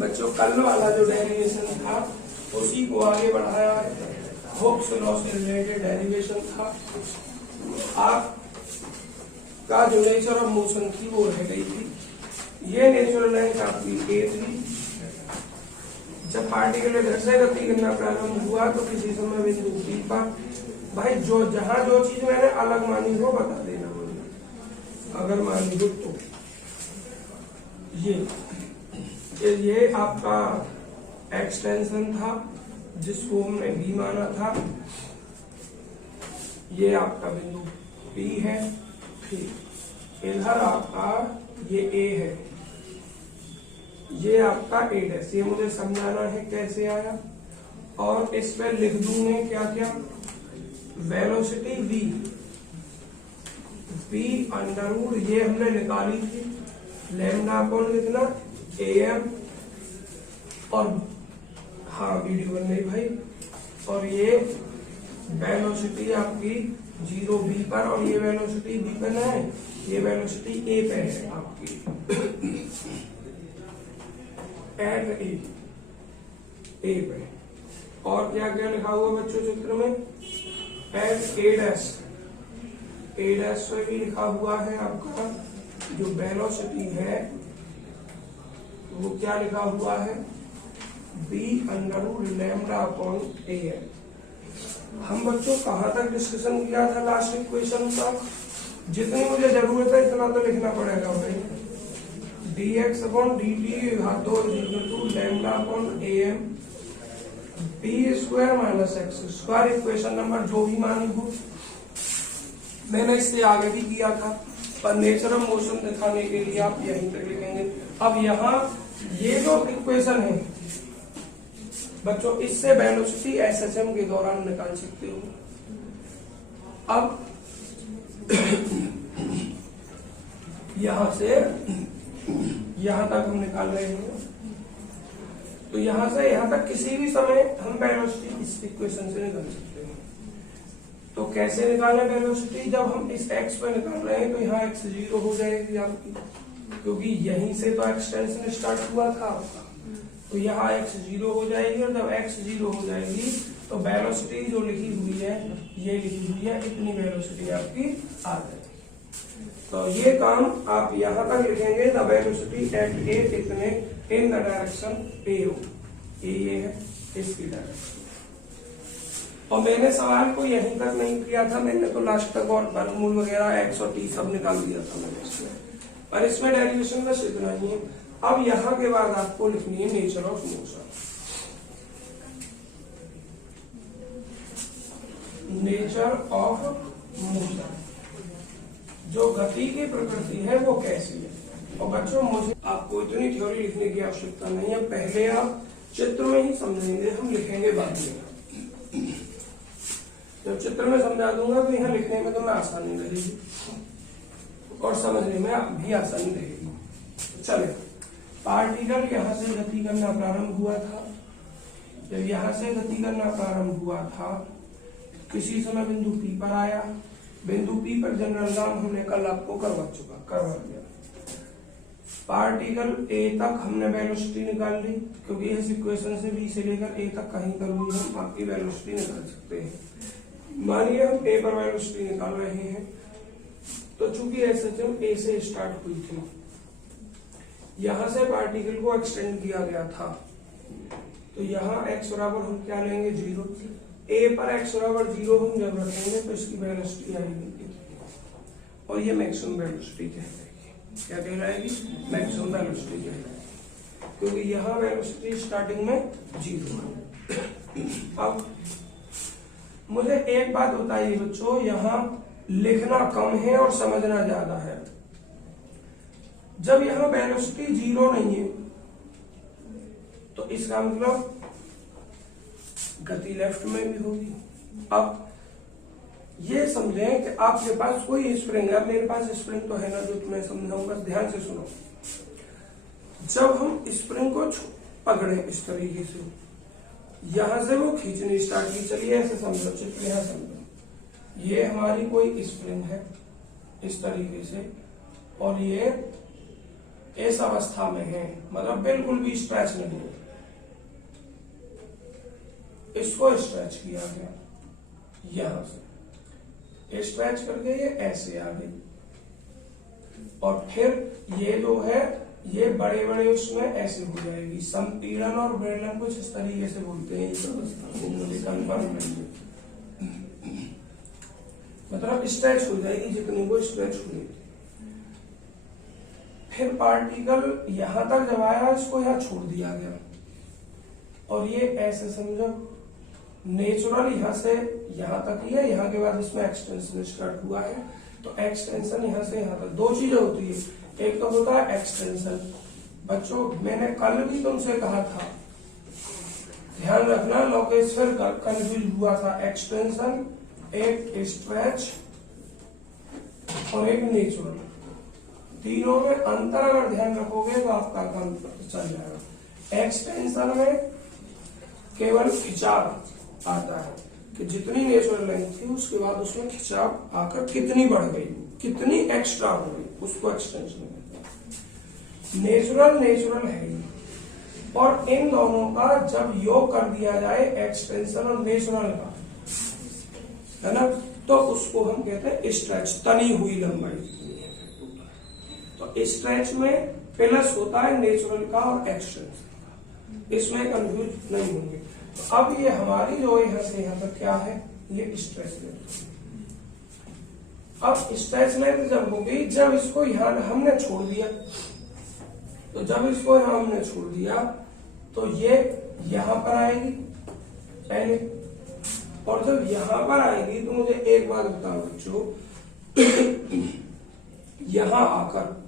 बच्चों कल वाला जो डेरिवेशन था उसी को आगे बढ़ाया है। हुक्स लॉ से रिलेटेड डेरिवेशन था। आपका जो नेचर ऑफ मोशन थी वो रह गई थी। ये नेचुरल लेंथ आपकी a थी। जब पार्टिकल इधर से गति करना प्रारंभ हुआ तो किसी समय बिंदु P पर, भाई जहां जो चीज मैंने अलग मानी हो बता देना मुझे, अगर मानी हो तो। ये आपका एक्सटेंशन था जिसको हमने B माना था। ये आपका बिंदु P है। फिर इधर आपका ये A है, ये आपका A'। ये मुझे समझाना है कैसे आया, और इस पे लिख दूंगे क्या क्या। वेलोसिटी v अंडर रूट, ये हमने निकाली थी लैम्डा अपॉन कितना am, और हाँ वीडियो बन गई भाई। और ये वेलोसिटी आपकी 0 b पर, और ये वेलोसिटी b पर है, ये वेलोसिटी a पे है आपकी एट a पे। और क्या क्या लिखा हुआ बच्चों चित्र में, एट a' पे भी लिखा हुआ है आपका जो वेलोसिटी है वो क्या लिखा हुआ है, b under root lambda upon am। हम बच्चों कहाँ तक डिस्कशन किया था लास्ट इक्वेशन का, जितनी मुझे जरूरत है इतना तो लिखना पड़ेगा भाई। dx अपॉन dt घातो two lambda upon am b square minus x square, equation number जो भी मानी हो। मैंने इससे आगे भी किया था, पर नेचर ऑफ मोशन दिखाने के लिए आप यहीं तक लिखेंगे। अब यहाँ ये जो इक्वेशन है बच्चों, इससे वेलोसिटी SHM के दौरान निकाल सकते हो। अब यहां से यहां तक हम निकाल रहे हैं, तो यहां से यहां तक किसी भी समय हम वेलोसिटी इस इक्वेशन से निकाल सकते हैं। तो कैसे निकालें वेलोसिटी, जब हम इस x पे निकाल रहे हैं तो यहाँ x 0 हो जाएगी आपकी, क्योंकि यहीं से तो एक्सटेंशन स्टार्ट हुआ था आपका। तो यहाँ x 0 हो जाएगी, और जब x 0 हो जाएगी तो वेलोसिटी जो लिखी हुई है ये लिखी हुई है, इतनी वेलोसिटी आपकी आ जाएगी। तो ये काम आप यहाँ तक लिखेंगे, द वेलोसिटी एट a इतने इन द डायरेक्शन AO, ये है इसकी डायरेक्शन। और मैंने सवाल को यहीं तक नहीं किया था, मैंने तो लास्ट तक और वर्गमूल वगैरह x और t सब निकाल दिया था मैंने इसमें, पर इसमें डेरिवेशन बस इतना ही है। अब यहाँ के बाद आपको लिखनी है nature of motion. Nature of motion, जो गति की प्रकृति है वो कैसी है। और बच्चों मुझे आपको इतनी थ्योरी लिखने की आवश्यकता नहीं है, पहले आप चित्र में ही समझेंगे, हम लिखेंगे बाद में। जब चित्र में समझा दूंगा तो यहाँ लिखने में तो मैं आसानी रहेगी और समझने में भी आसानी रहेगी। चले, पार्टिकल यहाँ से गति करना प्रारंभ हुआ था। जब यहाँ से गति करना प्रारंभ हुआ था किसी समय बिंदु P पर आया। बिंदु P पर जनरल नाम हमने कल आपको करवा दिया। पार्टिकल A तक हमने वेलोसिटी निकाल ली, क्योंकि इस इक्वेशन से B से लेकर A तक कहीं पर भी हम आपकी वेलोसिटी निकाल सकते हैं। मानिए हम A पर वेलोसिटी निकाल रहे हैं, तो चूंकि SHM A से स्टार्ट हुई थी, यहां से पार्टिकल को एक्सटेंड किया गया था, तो यहाँ x बराबर हम क्या लेंगे 0। A पर x बराबर 0 हम जब रखेंगे तो इसकी वेलोसिटी आएगी, और ये मैक्सिमम वेलोसिटी कहलाएगी। क्या कहलाएगी, मैक्सिमम वेलोसिटी कहलाएगी, क्योंकि यहाँ वेलोसिटी स्टार्टिंग में 0 है। अब मुझे एक बात बताइए बच्चों, यहाँ लिखना कम है और समझना ज्यादा है। जब यहाँ वेलोसिटी 0 नहीं है तो इसका मतलब गति लेफ्ट में भी होगी। अब ये समझें कि आपके पास कोई स्प्रिंग है, मेरे पास स्प्रिंग तो है ना जो तुम्हें समझाऊंगा, ध्यान से सुनो। जब हम स्प्रिंग को पकड़े इस तरीके से, यहां से वो खींचनी स्टार्ट की, चलिए ऐसे समझो, चित्र यहां समझो, ये हमारी कोई स्प्रिंग है इस तरीके से, और ये इस अवस्था में है, मतलब बिल्कुल भी स्ट्रेच नहीं है, इसको स्ट्रेच किया गया, यहां से स्ट्रेच करके ये ऐसे आ गई, और फिर ये जो है ये बड़े बड़े उसमें ऐसे हो जाएगी। संपीड़न और विरलन कुछ इस तरीके से बोलते हैं इस अवस्था में, मतलब स्ट्रेच हो जाएगी जितनी को स्ट्रेच हुई। फिर पार्टिकल यहां तक जब आया, इसको यहां छोड़ दिया गया, और ये ऐसे समझो नेचुरल यहां से यहां तक ही है, यहां के बाद इसमें एक्सटेंशन स्टार्ट हुआ है, तो एक्सटेंशन यहां से यहां तक दो चीजें होती है, एक तो होता है एक्सटेंशन। बच्चों मैंने कल भी तुमसे कहा था, ध्यान रखना, लोकेश्वर कंफ्यूज हुआ था, एक्सटेंशन एक स्ट्रेच और एक नेचुरल, तीनों में अंतर अगर ध्यान रखोगे तो आपका काम चल जाएगा। एक्सटेंशन में केवल खिंचाव आता है कि जितनी नेचुरल लेंथ थी उसके बाद उसमें खिंचाव आकर कितनी बढ़ गई, कितनी एक्स्ट्रा हो गई, उसको एक्सटेंशन कहते हैं। नेचुरल है ही, और इन दोनों का जब योग कर दिया जाए एक्सटेंशन और नेचुरल का, है ना, तो उसको हम कहते हैं स्ट्रेच, तनी हुई लंबाई। तो स्ट्रेच में प्लस होता है नेचुरल का और एक्सटेंशन का, इसमें कंफ्यूज नहीं होंगे। तो अब ये हमारी जो यहां से यहां तक क्या है, ये स्ट्रेच लेंथ। अब स्ट्रेच लेंथ जब होगी, जब इसको यहां हमने छोड़ दिया, तो जब इसको यहां हमने छोड़ दिया तो ये यहां पर आएगी पहले, और जब यहां पर आएगी तो मुझे एक बात बताओ बच्चों, यहां आकर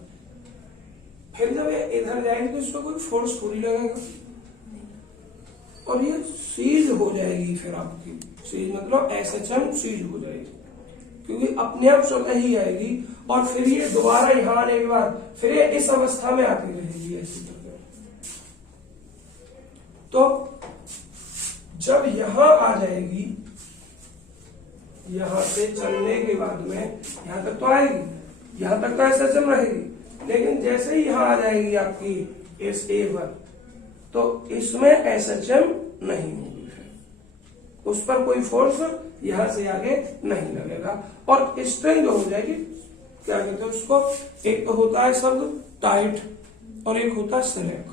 फिर जब ये इधर जाएगी तो इसको कोई फोर्स थोड़ी लगेगा, और ये सीज हो जाएगी, फिर आपकी सीज मतलब SHM सीज हो जाएगी, क्योंकि अपने आप स्वतः ही आएगी, और फिर ये दोबारा यहां आने के बाद फिर ये इस अवस्था में आती रहेगी ऐसी तरह। तो जब यहां आ जाएगी, यहां से चलने के बाद में यहां तक तो आएगी, यहां तक तो SHM रहेगी, लेकिन जैसे ही यहां आ जाएगी आपकी इस A पर, तो इसमें SHM नहीं होगी, फिर उस पर कोई फोर्स यहां से आगे नहीं लगेगा, और स्ट्रेंथ जो हो जाएगी, क्या कहते हैं उसको, एक तो होता है शब्द टाइट और एक होता है स्लैक।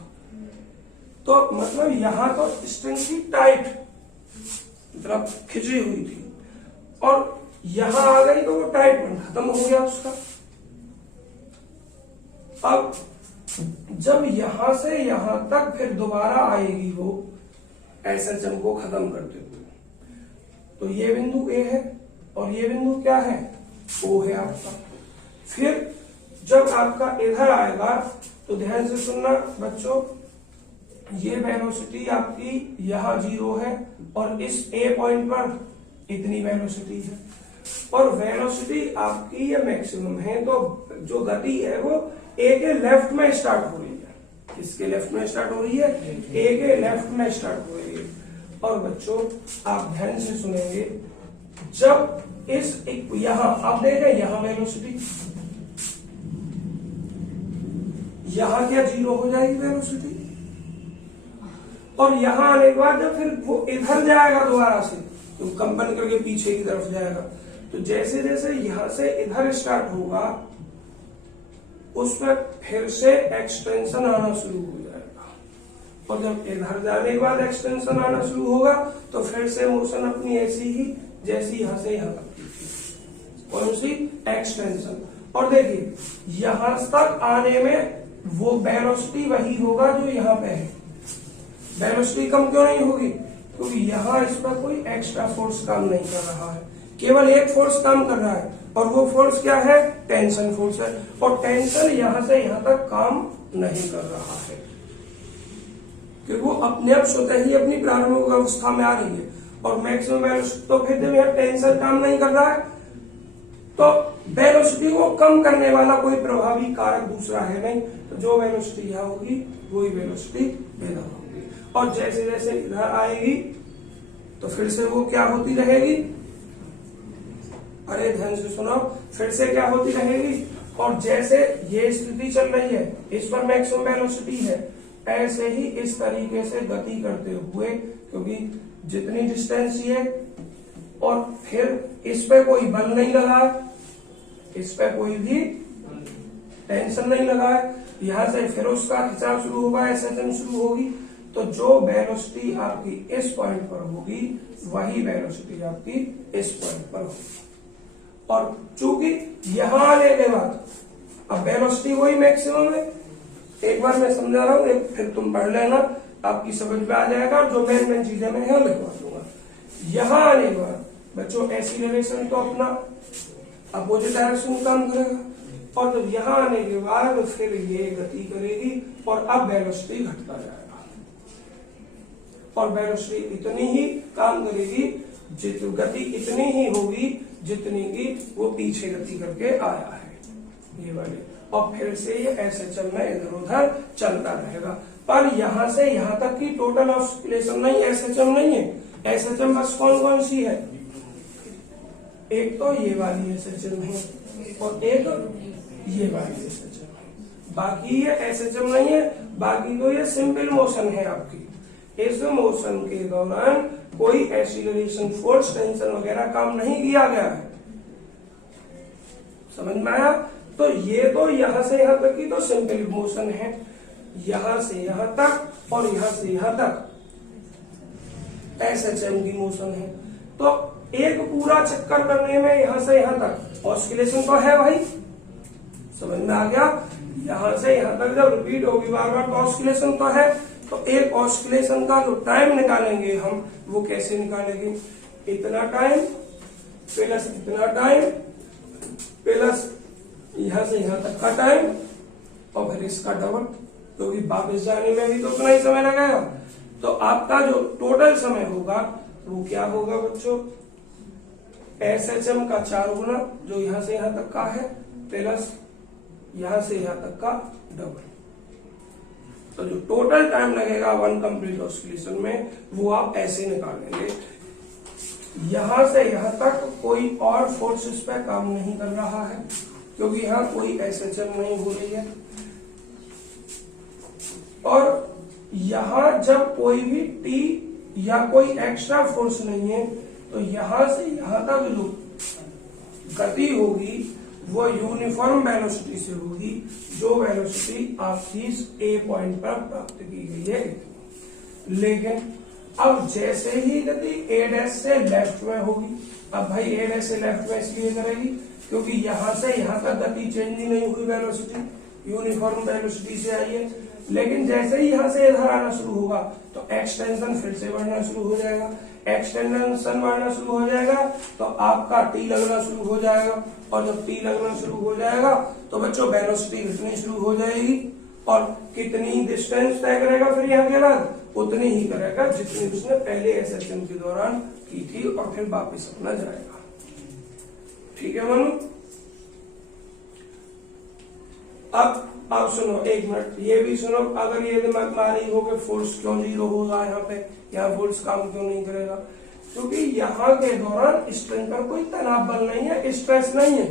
तो मतलब यहां तो स्ट्रेंथ थी टाइट, मतलब खिंची हुई थी, और यहां आ गई तो वो टाइट बन खत्म हो गया उसका। अब जब यहां से यहां तक फिर दोबारा आएगी वो SHM को खत्म करते हुए, तो ये बिंदु A है और ये बिंदु क्या है, O है आपका। फिर जब आपका इधर आएगा तो ध्यान से सुनना बच्चों, ये वेलोसिटी आपकी यहां 0 है, और इस A पॉइंट पर इतनी वेलोसिटी है, और वेलोसिटी आपकी ये मैक्सिमम है, तो जो गति है वो A के लेफ्ट में स्टार्ट हो रही है। किसके लेफ्ट में स्टार्ट हो रही है, A के लेफ्ट में स्टार्ट हो रही है। और बच्चों आप ध्यान से सुनेंगे, जब इस यहां आप देखें, यहां वेलोसिटी, यहां क्या 0 हो जाएगी वेलोसिटी, और यहां आने के बाद जब फिर वो इधर जाएगा दोबारा से, तो कंपन करके पीछे की तरफ जाएगा, तो जैसे जैसे यहां से इधर स्टार्ट होगा उसमें फिर से एक्सटेंशन आना शुरू हो जाएगा, और जब इधर जाने के बाद एक्सटेंशन आना शुरू होगा तो फिर से मोशन अपनी ऐसी ही जैसी यहां से यहां तक थी, और उसी एक्सटेंशन। और देखिए यहां तक आने में वो वेलोसिटी वही होगा जो यहां पे है, वेलोसिटी कम क्यों नहीं होगी, क्योंकि यहां इस पर कोई एक्स्ट्रा फोर्स काम नहीं कर रहा है, केवल एक फोर्स काम कर रहा है, और वो फोर्स क्या है, टेंशन फोर्स है, और टेंशन यहां से यहां तक काम नहीं कर रहा है, क्योंकि वो अपने आप स्वतः ही अपनी प्रारंभिक अवस्था में आ रही है, और मैक्सिमम वेलोसिटी। तो फिर जब यहाँ टेंशन काम नहीं कर रहा है तो वेलोसिटी को कम करने वाला कोई प्रभावी कारक दूसरा है नहीं, तो जो वेलोसिटी यहाँ होगी वही वेलोसिटी इधर होगी, और जैसे जैसे इधर आएगी तो फिर से वो क्या होती रहेगी, अरे ध्यान से सुनो, फिर से क्या होती रहेगी, और जैसे ये स्थिति चल रही है इस पर मैक्सिमम वेलोसिटी है, ऐसे ही इस तरीके से गति करते हुए, क्योंकि जितनी डिस्टेंस ये और फिर इस पे कोई बल नहीं लगा है, इस पे कोई भी टेंशन नहीं लगा है, यहां से फिर उसका खिंचाव शुरू होगा, एसएचएम शुरू होगी, तो जो वेलोसिटी आपकी इस पॉइंट पर होगी वही वेलोसिटी आपकी इस पॉइंट पर होगी। और चूंकि यहां आने के बाद अब वेलोसिटी वही मैक्सिमम है, एक बार मैं समझा रहा हूं, फिर तुम पढ़ लेना, आपकी समझ में आ जाएगा। जो मेन चीजें मैं यहां लिखवा दूंगा। यहां आने के बाद बच्चों एक्सीलरेशन तो अपना अपोजिट डायरेक्शन में काम करेगा, और जब यहां आने के बाद फिर ये गति करेगी और अब वेलोसिटी घटता जाएगा, और वेलोसिटी इतनी ही काम करेगी, गति इतनी ही होगी जितनी की वो पीछे गति करके आया है, ये वाले, और फिर से ये एसएचएम में इधर उधर चलता रहेगा। पर यहां से यहां तक की टोटल ऑसिलेशन नहीं, एसएचएम नहीं है। एसएचएम बस कौन कौन सी है, एक तो ये वाली एसएचएम है और एक ये वाली एसएचएम है, बाकी ये एसएचएम नहीं है। बाकी तो ये सिंपल मोशन है आपकी। इस मोशन के दौरान कोई एक्सीलरेशन फोर्स टेंशन वगैरह काम नहीं किया गया है, समझ में आया। तो ये तो यहां से यहां तक की तो सिंपल मोशन है, यहां से यहां तक और यहां से यहां तक एसएचएम की मोशन है। तो एक पूरा चक्कर करने में यहां से यहां तक ऑसिलेशन तो है भाई, समझ में आ गया। यहां से यहां तक जब रिपीट होगी बार बार तो ऑसिलेशन तो है। तो एक ऑसिलेशन का जो टाइम निकालेंगे हम, वो कैसे निकालेंगे, इतना टाइम प्लस इतना टाइम प्लस यहां से यहां तक का टाइम और फिर इसका डबल, क्योंकि वापस जाने में भी तो उतना ही समय लगेगा। तो आपका जो टोटल समय होगा वो क्या होगा बच्चों, एसएचएम का 4 गुना जो यहां से यहां तक का है प्लस यहां से यहां तक का डबल। तो जो टोटल टाइम लगेगा वन कंप्लीट ऑसिलेशन में वो आप ऐसे निकालेंगे। यहां से यहां तक कोई और फोर्स इस पर काम नहीं कर रहा है, क्योंकि यहां कोई एसएचएम नहीं हो रही है। और यहां जब कोई भी टी या कोई एक्स्ट्रा फोर्स नहीं है, तो यहां से यहां तक जो गति होगी वो यूनिफॉर्म वेलोसिटी से होगी, जो वेलोसिटी आपकी ए पॉइंट पर प्राप्त की गई है। लेकिन अब जैसे ही गति ए डैश से लेफ्ट में होगी, अब भाई ए डैश से लेफ्ट में इसलिए करेगी क्योंकि यहां से यहां तक गति चेंज ही नहीं हुई, वेलोसिटी यूनिफॉर्म वेलोसिटी से आई है। लेकिन जैसे ही यहां से इधर आना शुरू होगा तो एक्सटेंशन फिर से बढ़ना शुरू हो जाएगा। एक्सटेंशन बढ़ना शुरू हो जाएगा तो आपका टी लगना शुरू हो जाएगा, और जब टी लगना शुरू हो जाएगा तो बच्चों वेलोसिटी घटनी शुरू हो जाएगी। और कितनी डिस्टेंस तय करेगा फिर यहाँ के बाद, उतनी ही करेगा जितनी उसने पहले एसएचएम के दौरान की थी, और फिर वापिस अपना जाएगा। ठीक है मनु। अब सुनो एक मिनट, ये भी सुनो, अगर ये दिमाग मारी हो कि फोर्स क्यों 0 होगा यहाँ पे, यहाँ फोर्स काम क्यों नहीं करेगा, क्योंकि यहाँ के दौरान स्ट्रिंग पर कोई तनाव बल नहीं है, स्ट्रेस नहीं है।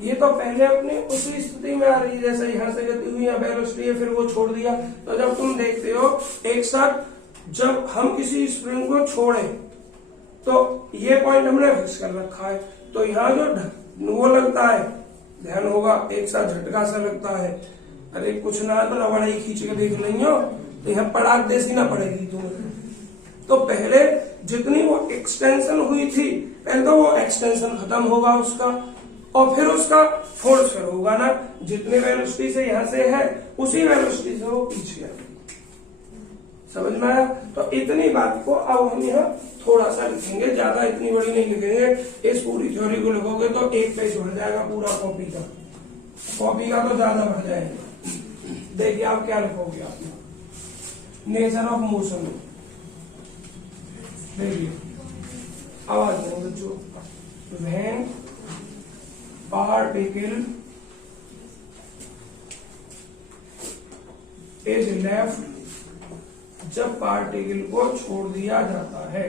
ये तो पहले अपनी उसी स्थिति में आ रही है जैसे यहाँ से गति हुई, यहाँ वेलोसिटी है, फिर वो छोड़ दिया। तो जब तुम देखते हो एक साथ जब हम किसी स्प्रिंग को छोड़े तो ये पॉइंट हमने फिक्स कर रखा है, तो यहाँ जो वो लगता है, ध्यान होगा, एक साथ झटका सा लगता है। अरे कुछ ना तो रबड़ ही खींच के देख लेंगे तो यहाँ पड़ाक देसी ना पड़ेगी तुम्हें। तो पहले जितनी वो एक्सटेंशन हुई थी, पहले तो वो एक्सटेंशन खत्म होगा उसका, और फिर उसका फोर्स फिर होगा ना, जितने वेलोसिटी से यहां से है उसी वेलोसिटी से वो पीछे है। समझ में आया। तो इतनी बात को अब हम यहाँ थोड़ा सा लिखेंगे, ज्यादा इतनी बड़ी नहीं लिखेंगे। इस पूरी थ्योरी को लिखोगे तो एक पेज भर जाएगा पूरा कॉपी का, कॉपी का तो ज्यादा भर जाएगा। देखिए आप क्या लिखोगे, आप नेचर ऑफ मोशन। देखिए आवाज बच्चों, व्हेन पार्टिकल इज लेफ्ट, जब पार्टिकल को छोड़ दिया जाता है,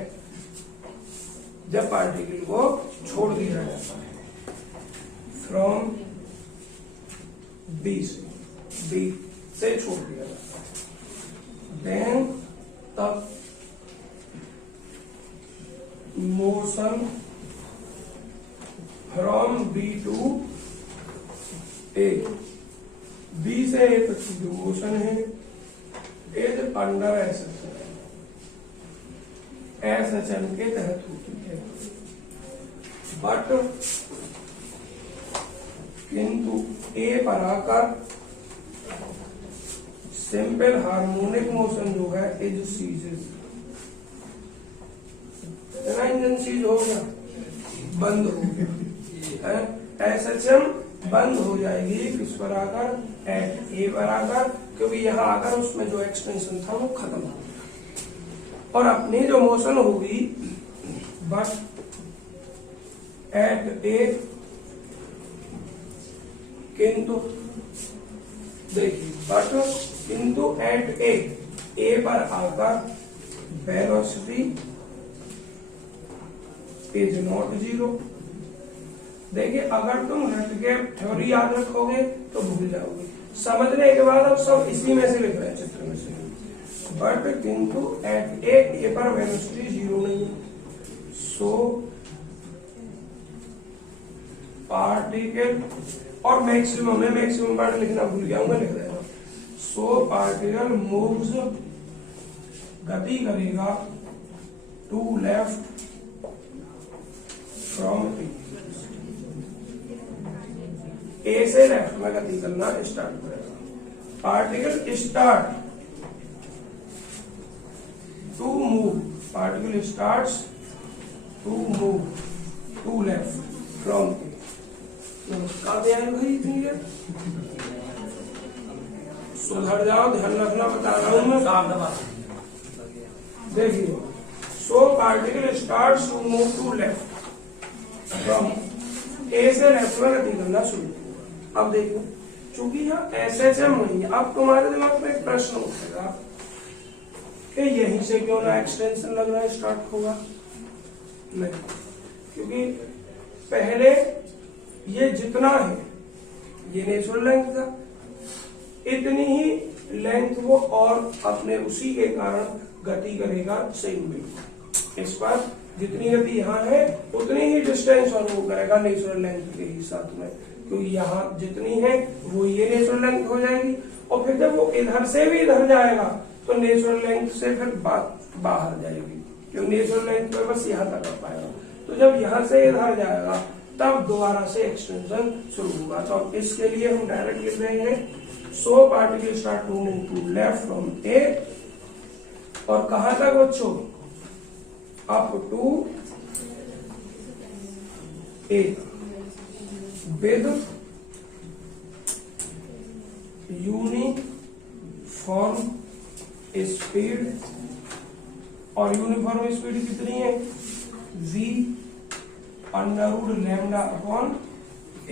जब पार्टिकल को छोड़ दिया जाता है फ्रॉम बी से छोड़ दिया देन तब motion from B to A, B से ए तक की जो मोशन है इज अंडर एसएचएम के तहत होती है, बट किंतु ए पर आकर सिंपल हार्मोनिक मोशन जो है इज सीजेस, इंजन सीज हो गया, बंद हो गया, एसएचएम बंद हो जाएगी किस पर आकर, एट ए पर आकर, क्योंकि यहां आकर उसमें जो एक्सटेंशन था वो खत्म हो गया और अपनी जो मोशन होगी बट एट ए, किंतु देखिए बट किंतु एट ए पर आकर वेलोसिटी इज नॉट जीरो। देखिए अगर तुम रट के थ्योरी याद रखोगे तो भूल जाओगे, समझने के बाद अब सब इसी में से लिख रहे हैं चित्र में से, बट किंतु एट ए पर वेलोसिटी जीरो नहीं है, सो पार्टिकल और मैक्सिमम है, मैक्सिमम पार्ट लिखना भूल गया हूं मैं, लिख देना, सो पार्टिकल मूव्स गति करेगा टू लेफ्ट फ्रॉम ए से लेफ्ट में गति करना स्टार्ट करेगा, particle start to move, particle starts to move to left from A. नमस्कार ध्यान भाई, क्लियर, सुधर जाओ, ध्यान रखना बता रहा हूं मैं। देखिए so particle starts to move to left from A से लेफ्ट में गति करना शुरू होगा। अब देखो चूंकि यहाँ एसएचएम नहीं है, अब तुम्हारे दिमाग में एक प्रश्न उठेगा कि यहीं से क्यों ना एक्सटेंशन लगना स्टार्ट होगा, नहीं, क्योंकि पहले ये जितना है ये नेचुरल लेंथ था, इतनी ही लेंथ वो और अपने उसी के कारण गति करेगा सेम में, इस पर जितनी गति यहाँ है उतनी ही डिस्टेंस और वो करेगा नेचुरल लेंथ के हिसाब में, क्योंकि यहाँ जितनी है वो ये नेचुरल लेंथ हो जाएगी, और फिर जब वो इधर से भी इधर जाएगा तो नेचुरल लेंथ से फिर बाहर जाएगी, क्योंकि नेचुरल लेंथ में बस यहाँ तक आ पाएगा, तो जब यहाँ से इधर जाएगा तब दोबारा से एक्सटेंशन शुरू होगा। तो अब इसके लिए हम डायरेक्ट लिख रहे हैं so particle start to move to left from A, और कहां तक बच्चों, up to A with uniform speed, और यूनिफॉर्म स्पीड कितनी है, v under lambda upon A.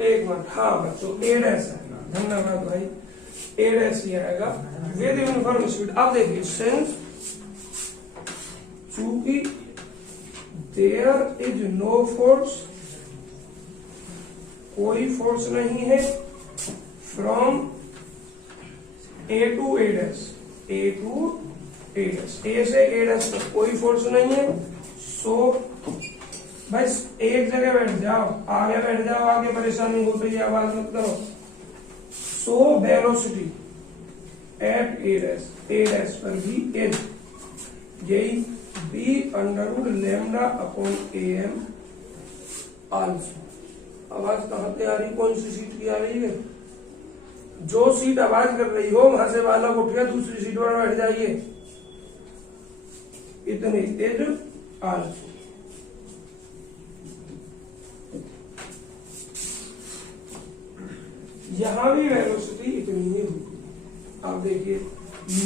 एक मिनट, हाँ बच्चों ए डैश आएगा, धन्यवाद भाई, ए डैश ही आएगा विद यूनिफॉर्म स्पीड। अब देखिए सिंस चूंकि देयर इज नो फोर्स, कोई फोर्स नहीं है, from A to A dash, A to A dash, A से ए डैश तक कोई फोर्स नहीं है, सो बस एक जगह बैठ जाओ, आगे बैठ जाओ, आगे परेशानी हो तो ये आवाज मत करो। So velocity at A dash पर भी एज यही be under lambda upon A am also. आवाज कहाँ पे आ रही, कौन सी सीट की आ रही है, जो सीट आवाज कर रही हो वहां से बालक उठ गया, दूसरी सीट पर बैठ जाइए, इतनी एज आल्सो। यहां भी वेलोसिटी इतनी ही होगी। अब देखिए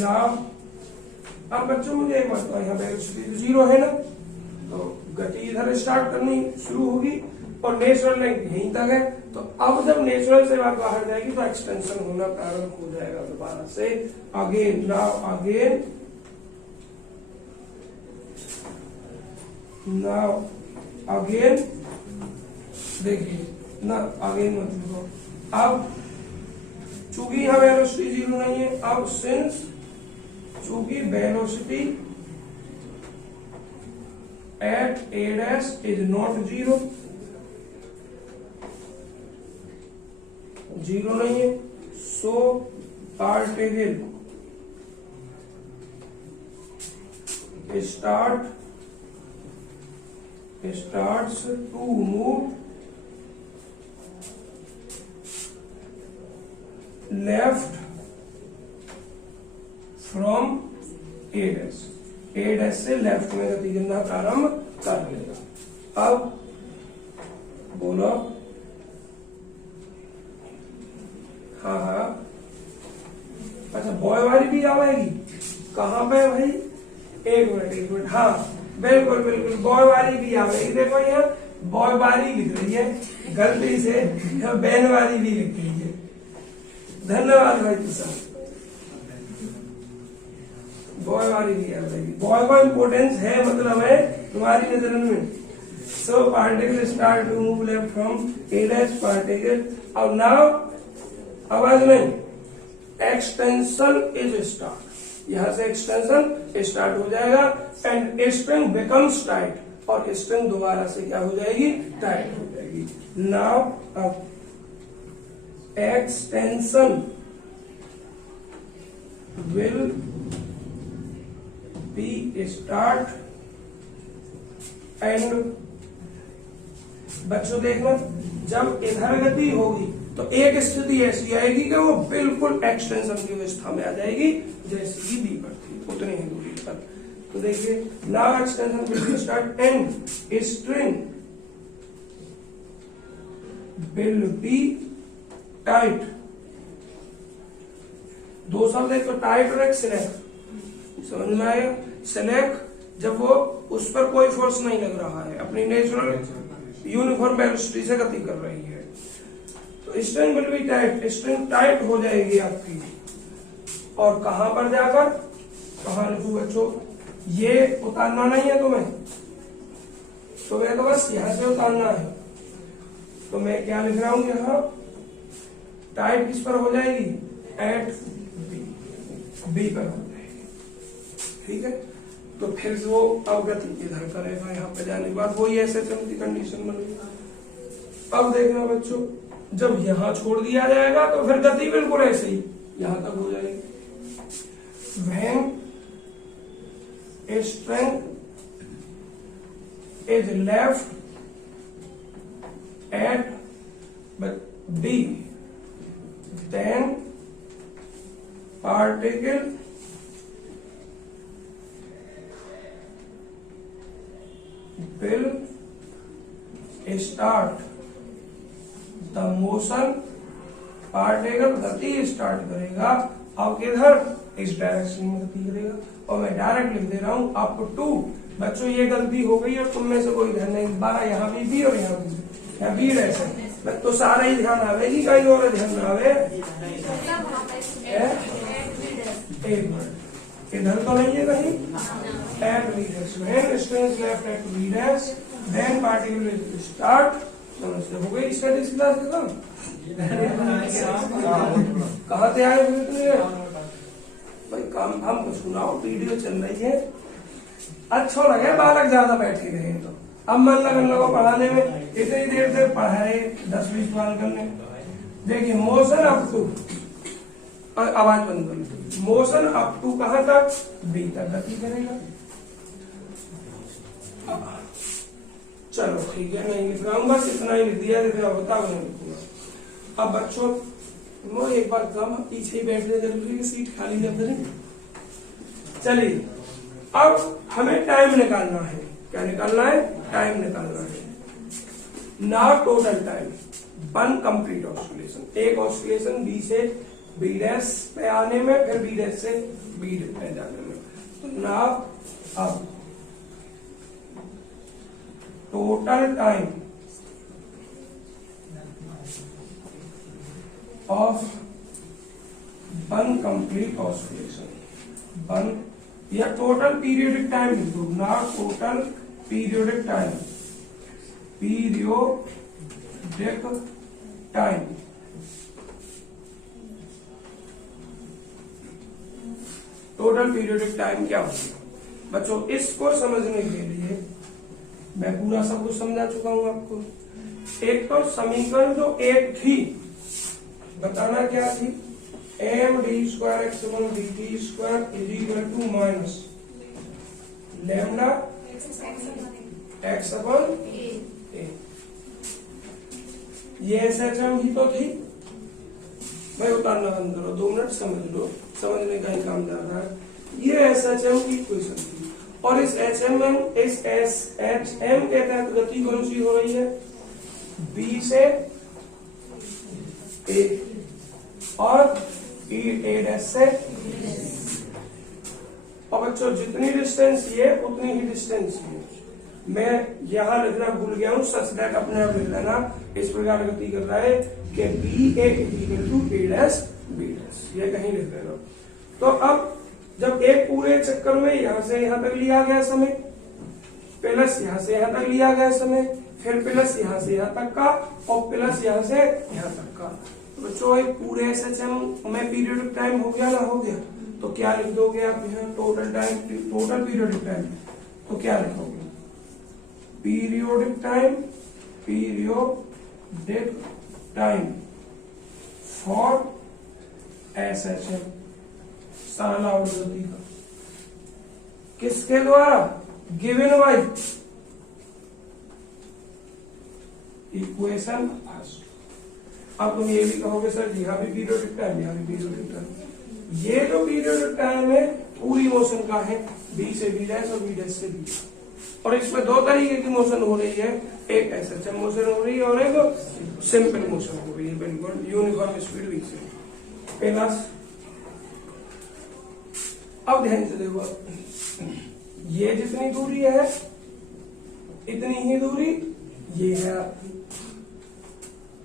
नाव, अब बच्चों मुझे एक बात, यहाँ वेलोसिटी जीरो है ना, तो गति इधर स्टार्ट करनी शुरू होगी और नेचुरल लेंथ यहीं तक है, तो अब जब नेचुरल से बात बाहर जाएगी तो एक्सटेंशन होना प्रारंभ हो जाएगा दोबारा से। अगेन नाउ अगेन देखिए ना, आगे मत लिखो। अब चूंकि यहाँ वेलोसिटी जीरो नहीं है, अब सिंस चूंकि velocity at A dash is not zero, zero नहीं है, so particle starts to move left from A dash, A dash से लेफ्ट में गति करना प्रारंभ कर लेगा। अब बोलो। हाँ हाँ, अच्छा बॉय वाली भी आएगी कहाँ पे भाई? एक मिनट, हाँ बिल्कुल बिल्कुल, बॉय वाली भी आएगी। देखो यहाँ बॉय वाली लिख रही है, गलती से बैन वाली भी लिख रही है। धन्यवाद भाई तुषार, बॉय वाली भी आएगी। बॉय का इंपोर्टेंस है, मतलब है तुम्हारी नजर में। So particle start to move left from A dash particle. और नाउ आवाज नहीं, एक्सटेंशन इज स्टार्ट, यहां से एक्सटेंशन स्टार्ट हो जाएगा एंड स्ट्रिंग बिकम्स टाइट, और स्ट्रिंग दोबारा से क्या हो जाएगी? टाइट हो जाएगी। नाउ अब extension will be start and, बच्चों देखना, जब इधर गति होगी तो एक स्थिति ऐसी आएगी कि वो बिल्कुल एक्सटेंशन की अवस्था में आ जाएगी, जैसे कि बी पर थी उतनी ही दूरी पर। तो देखिए, now extension will be start and string will be tight. दो शब्द, एक तो टाइट और एक सिलेक्ट, समझ में आएगा? सिलेक्ट जब वो उस पर कोई फोर्स नहीं लग रहा है, अपनी नेचुरल यूनिफॉर्म वेलोसिटी से गति कर रही है, तो string will be tight, string tight हो जाएगी आपकी। और कहां पर जाकर, कहां लिखूं बच्चों? ये उतारना नहीं है तुम्हें, तो बस यहां से उतारना है। तो मैं क्या लिख रहा हूं यहां? टाइट किस पर हो जाएगी? एट बी, बी पर हो जाएगी। ठीक है, तो फिर वो अवगति इधर करेगा, यहाँ पे जाने के बाद वही ऐसे चलती कंडीशन बनेगी। अब देखना बच्चों, जब यहां छोड़ दिया जाएगा तो फिर गति बिल्कुल ऐसे ही यहां तक हो जाएगी। When string is left at B, then particle will start the motion, particle गति स्टार्ट करेगा। अब किधर? इस डायरेक्शन में गति करेगा। और मैं डायरेक्ट लिख दे रहा हूं अप टू। बच्चों ये गलती हो गई और तुम में से कोई ध्यान नहीं, 12 यहाँ भी और यहाँ भी, यहाँ भी ऐसे तो सारा ही ध्यान आवेगी, कहीं और ध्यान ना आवे। एक मिनट, इधर तो नहीं है कहीं? At B dash, when string left at B dash, then particle will start. समझते हो गई स्टैटिक्स क्लास खत्म? कहाँ से आए भाई? काम हमको सुनाओ, वीडियो चल रही है, अच्छा लगे बालक ज्यादा बैठे रहे तो। अब मन लगन लगो पढ़ाने में, इतनी देर से पढ़ाए 10-20 बार करने। देखिए, मोशन अप टू, आवाज बंद करो, मोशन अप टू कहां तक? बी तक गति करेगा। चलो ठीक है, नहीं लिख रहा हूं, बस इतना ही लिख दिया, जितना होता है नहीं लिखूंगा। अब बच्चों वो एक बार काम, पीछे ही बैठने जरूरी है, सीट खाली न करें। चलिए, अब हमें टाइम निकालना है। क्या निकालना है? टाइम निकालना है। Now total time, one complete oscillation, एक ऑस्किलेशन बी से बी डैश पे आने में, फिर बी डैश से बी पे जाने में। तो नाउ अब total time of one complete oscillation, one या टोटल पीरियोडिक टाइम लिख दो ना, total periodic time, periodic time. Total periodic time क्या होगी बच्चों? इसको समझने के लिए मैं पूरा सब कुछ समझा चुका हूं आपको। एक तो समीकरण जो एक थी, बताना क्या थी? M d square x upon d t square is equal to minus lambda x upon A. ये एसएचएम ही तो थी भाई, उतारना बंद करो, 2 मिनट समझ लो, समझने का ही काम जा रहा है। ये एसएचएम की इक्वेशन थी और इस एसएचएम के तहत गति कौन सी हो रही है? बी से ए और ए डैश से। और बच्चों जितनी डिस्टेंस ये उतनी ही डिस्टेंस ये। मैं यहां लिखना भूल गया हूं, सच दैट अपने आप लिख लेना। इस प्रकार गति कर रहा है कि B A equal to A dash B dash, ये कहीं लिख देना। तो अब जब एक पूरे चक्कर में यहां से यहां तक लिया गया समय, प्लस यहां से यहां तक लिया गया समय, फिर प्लस यहां से यहां तक का और प्लस यहां से यहां तक का। तो बच्चों एक पूरे एसएचएम में पीरियड टाइम हो गया ना, हो गया। तो क्या लिख दोगे आप यहाँ? Total time, total periodic time. तो क्या लिखोगे? Periodic time, periodic time for SHM, साला और गति का। किसके द्वारा? Given by equation first. अब तुम ये भी कहोगे सर यहाँ भी पीरियोडिक टाइम, यहाँ भी पीरियोडिक टाइम। ये जो पीरियोडिक टाइम है पूरी मोशन का है, बी से बी डैश और बी डैश से बी। और इसमें 2 तरीके की मोशन हो रही है, एक एसएचएम मोशन हो रही है और एक सिंपल मोशन हो रही है, बिल्कुल यूनिफॉर्म स्पीड वी से। प्लस अब ध्यान से देखो, ये जितनी दूरी है इतनी ही दूरी ये है।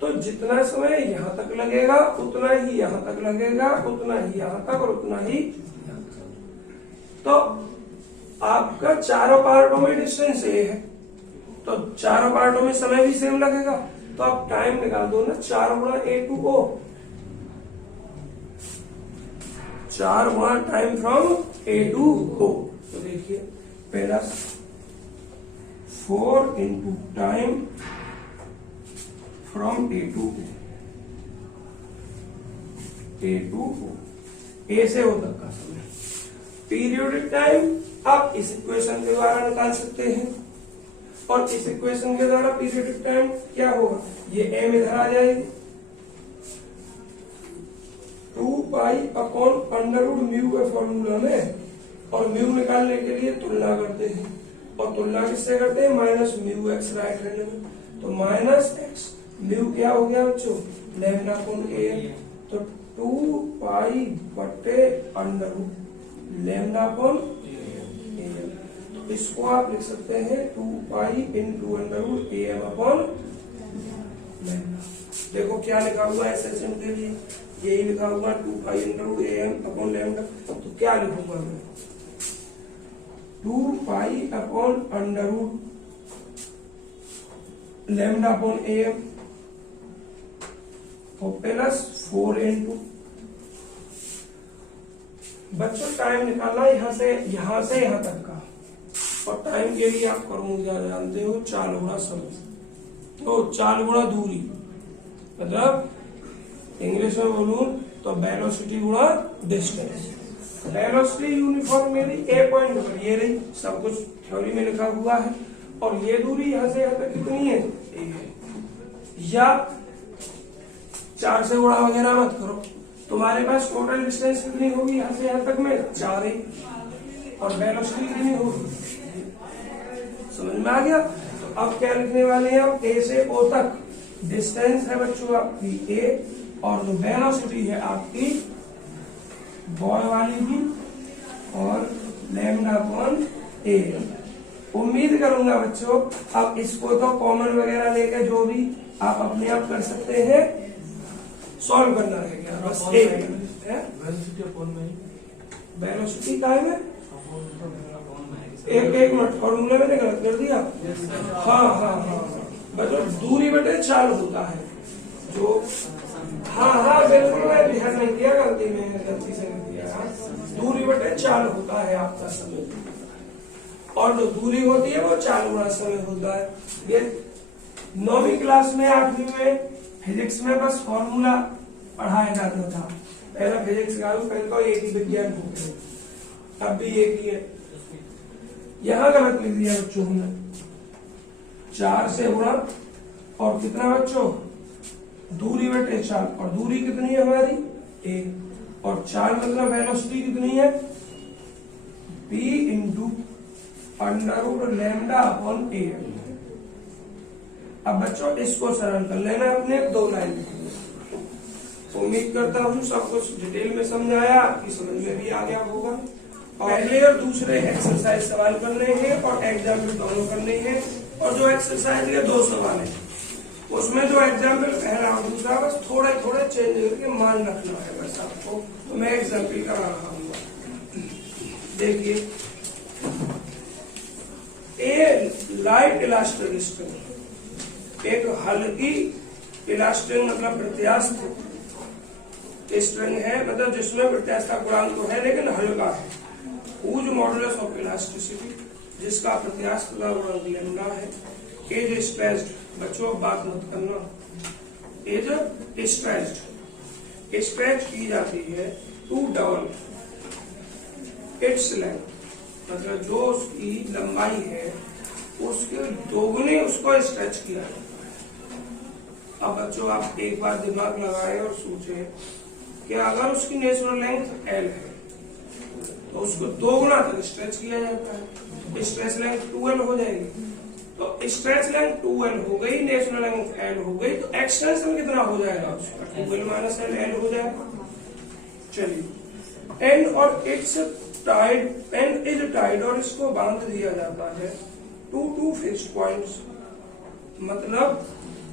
तो जितना समय यहां तक लगेगा उतना ही यहां तक लगेगा, उतना ही यहां तक और उतना ही यहां तक। तो आपका चारों पार्टों में डिस्टेंस ए है, तो चारों पार्टों में समय भी सेम लगेगा। तो आप टाइम निकाल दो ना, 4 गुणा ए टू ओ, 4 गुणा time from A to O. तो देखिए plus 4 into time from A to O, A to O, A से ओ तक का समय। पीरियोडिक टाइम आप इस इक्वेशन के द्वारा निकाल सकते हैं और इस इक्वेशन के द्वारा पीरियोडिक टाइम क्या होगा? ये एम इधर आ जाएगी, 2 pi upon under root mu के फॉर्मूला में, और म्यू निकालने के लिए तुलना करते हैं, और तुलना किससे करते हैं? Minus mu x right hand में। तो माइनस एक्स म्यू क्या हो गया बच्चों? Lambda upon A. तो 2 पाई बटे under root lambda upon A. तो इसको आप लिख सकते हैं 2 pi into under root A M upon lambda. देखो क्या लिखा हुआ है एसएचएम के लिए, यही लिखा हुआ 2 pi into root A M upon lambda. तो क्या लिखूंगा मैं? 2 pi upon under root lambda upon A M और प्लस 4 इंटू, बच्चों टाइम निकालना यहां से यहां तक का, और टाइम के लिए आप फॉर्मूला जानते हो, 4 गुणा समय, तो 4 गुणा दूरी, मतलब इंग्लिश में बोलूं तो वेलोसिटी गुणा डिस्टेंस। वेलोसिटी यूनिफॉर्म मेरी ए पॉइंट पर ये रही, सब कुछ थ्योरी में लिखा हुआ है, और ये दूरी यहां से यहां तक कितनी है? ए है। या 4 से गुणा वगैरह मत करो, तुम्हारे पास टोटल डिस्टेंस कितनी होगी यहां से यहां तक में? 4 ही, और वेलोसिटी कितनी होगी? समझ में आ गया? तो अब क्या लिखने वाले हैं? अब ए से ओ तक डिस्टेंस है बच्चों आपकी ए, और जो वेलोसिटी है आपकी बॉय वाली की, और लैम्डा अपॉन ए। उम्मीद करूंगा बच्चों अब इसको तो कॉमन वगैरह लेकर जो भी आप अपने आप कर सकते हैं, सॉल्व करना रह गया बस। वेलोसिटी का है, एक मिनट, फॉर्मूले मैंने गलत कर दिया। हाँ हाँ हाँ, मतलब दूरी बटे चाल होता है जो, हाँ बिल्कुल, मैं ध्यान नहीं किया, गलती से नहीं किया। दूरी बटे चाल होता है आपका समय, और जो दूरी होती है वो चाल गुणा समय होता है। ये 9वीं क्लास में 8वीं में फिजिक्स में बस फॉर्मूला पढ़ाया जाता था। पहला फिजिक्स का एक ही विज्ञान हो गया, अब भी एक ही है। यहां गलत लिख दिया बच्चों ने, 4 से गुणा और कितना बच्चों, दूरी बटे चाल, और दूरी कितनी है हमारी a, और चाल मतलब वेलोसिटी कितनी है p इंटू √λ/a। अब बच्चों इसको सरल कर लेना अपने 2 लाइन में। उम्मीद करता हूँ सब कुछ डिटेल में समझाया, आपकी समझ में भी आ गया होगा। और पहले और दूसरे एक्सरसाइज सवाल करने हैं और एग्जाम्पल दोनों करने हैं। और जो एक्सरसाइज के 2 सवाल है उसमें जो एग्जाम्पल पहला और दूसरा बस थोड़े थोड़े चेंज करके मान रखना है बस आपको। तो मैं एग्जाम्पल करा रहा हूँ, देखिए। ए लाइट इलास्टिक स्ट्रिंग, एक हल्की इलास्टिक मतलब प्रत्यास्थ स्ट्रिंग है, मतलब जिसमें प्रत्यास्था गुणांक तो है लेकिन हल्का है। हुज मॉडुलस ऑफ इलास्टिसिटी, जिसका प्रत्यास्थता गुणांक लैम्डा है। एज स्ट्रेस्ड, बच्चों बात मत करना, एज स्ट्रेस्ड, स्ट्रेच की जाती है टू डबल इट्स लेंथ, मतलब जो उसकी लंबाई है उसके दोगुनी उसको स्ट्रेच किया जाता है। अब बच्चों आप एक बार दिमाग लगाए और सोचे कि अगर उसकी नेचुरल लेंथ L है तो उसको 2 गुना तक स्ट्रेच किया जाता है, स्ट्रेच लेंथ 2L हो जाएगी। तो स्ट्रेच लेंथ 2L हो गई, नेचुरल लेंथ L हो गई, तो एक्सटेंशन कितना हो जाएगा उसका, 2L - L हो जाएगा। चलिए, एंड और it's tied, end is tied, और इसको बांध दिया जाता है टू फिक्स्ड पॉइंट्स, मतलब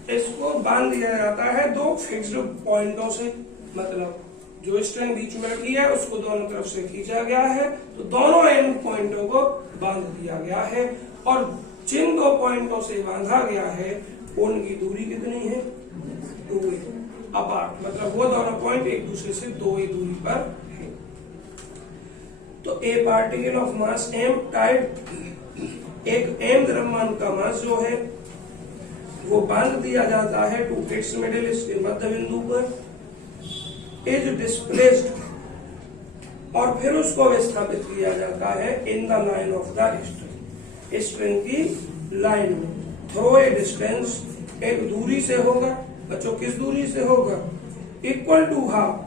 इसको बांध दिया जाता है 2 फिक्स्ड पॉइंटों से, मतलब जो स्ट्रिंग बीच में रखी है उसको दोनों तरफ से खींचा गया है, तो दोनों एंड पॉइंटों को बांध दिया गया है। और जिन 2 पॉइंटों से बांधा गया है उनकी दूरी कितनी है, 2a अपार्ट, मतलब वो दोनों पॉइंट एक दूसरे से 2a दूरी पर है। तो A particle of mass m tied, एक m द्रव्यमान का मास जो है वो बांध दिया जाता है टू इट्स मिडिल, इसके मध्य बिंदु पर। इज डिस्प्लेस्ड, और फिर उसको विस्थापित किया जाता है in the line of the string, string की लाइन में। थ्रो ए डिस्टेंस, एक दूरी से होगा बच्चों, किस दूरी से होगा, इक्वल टू हाफ,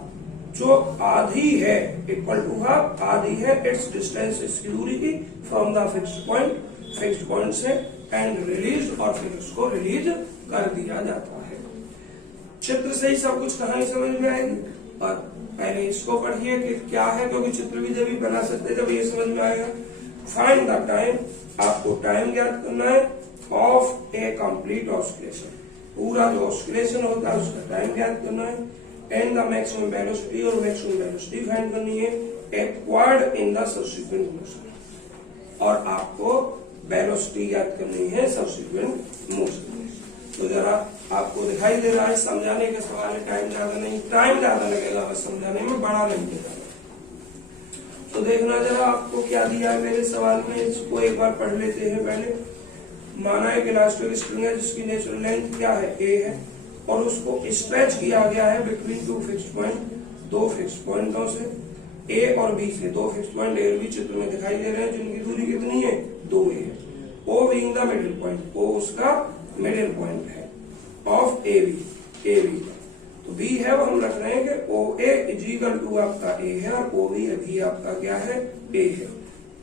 जो आधी है, इक्वल टू हाफ आधी है इट्स डिस्टेंस, इसकी दूरी की, फ्रॉम द फिक्स्ड पॉइंट से, एंड रिलीज, और फिर उसको रिलीज कर दिया जाता है। चित्र से ही सब कुछ कहानी समझ में आएगी। और पहले इसको पढ़िए कि क्या है, क्योंकि चित्र भी जब भी बना सकते जब ये समझ में आएगा। फाइंड द टाइम, आपको टाइम ज्ञात करना है ऑफ ए कंप्लीट ऑस्किलेशन, पूरा जो ऑस्किलेशन होता है उसका टाइम ज्ञात करना है। एंड द मैक्सिमम वेलोसिटी, और मैक्सिमम वेलोसिटी फाइंड करनी है acquired in the subsequent motion, और आपको वेलोसिटी ज्ञात करनी है सबसीक्वेंट मोशन। तो जरा आपको दिखाई दे रहा है, समझाने के सवाल है, टाइम ज्यादा नहीं, टाइम ज्यादा लगेगा बस समझाने में, बड़ा नहीं लगेगा। तो देखना जरा आपको क्या दिया है मेरे सवाल में, इसको एक बार पढ़ लेते हैं पहले। माना एक इलास्टिक स्ट्रिंग है जिसकी नेचुरल लेंथ क्या है, a है, और उसको स्ट्रेच किया गया है बिटवीन 2 फिक्स्ड पॉइंट, 2 फिक्स्ड पॉइंटों से, a और b से। 2 फिक्स्ड पॉइंट a और b चित्र में दिखाई दे रहे हैं, जिनकी दूरी कितनी है, 2a है। o being the middle point, o उसका मिडिल पॉइंट है ऑफ ए बी। तो बी है वो हम रख रहे हैं कि ओ ए इज इक्वल टू आपका ए है, और ओ बी आपका क्या है, ए है,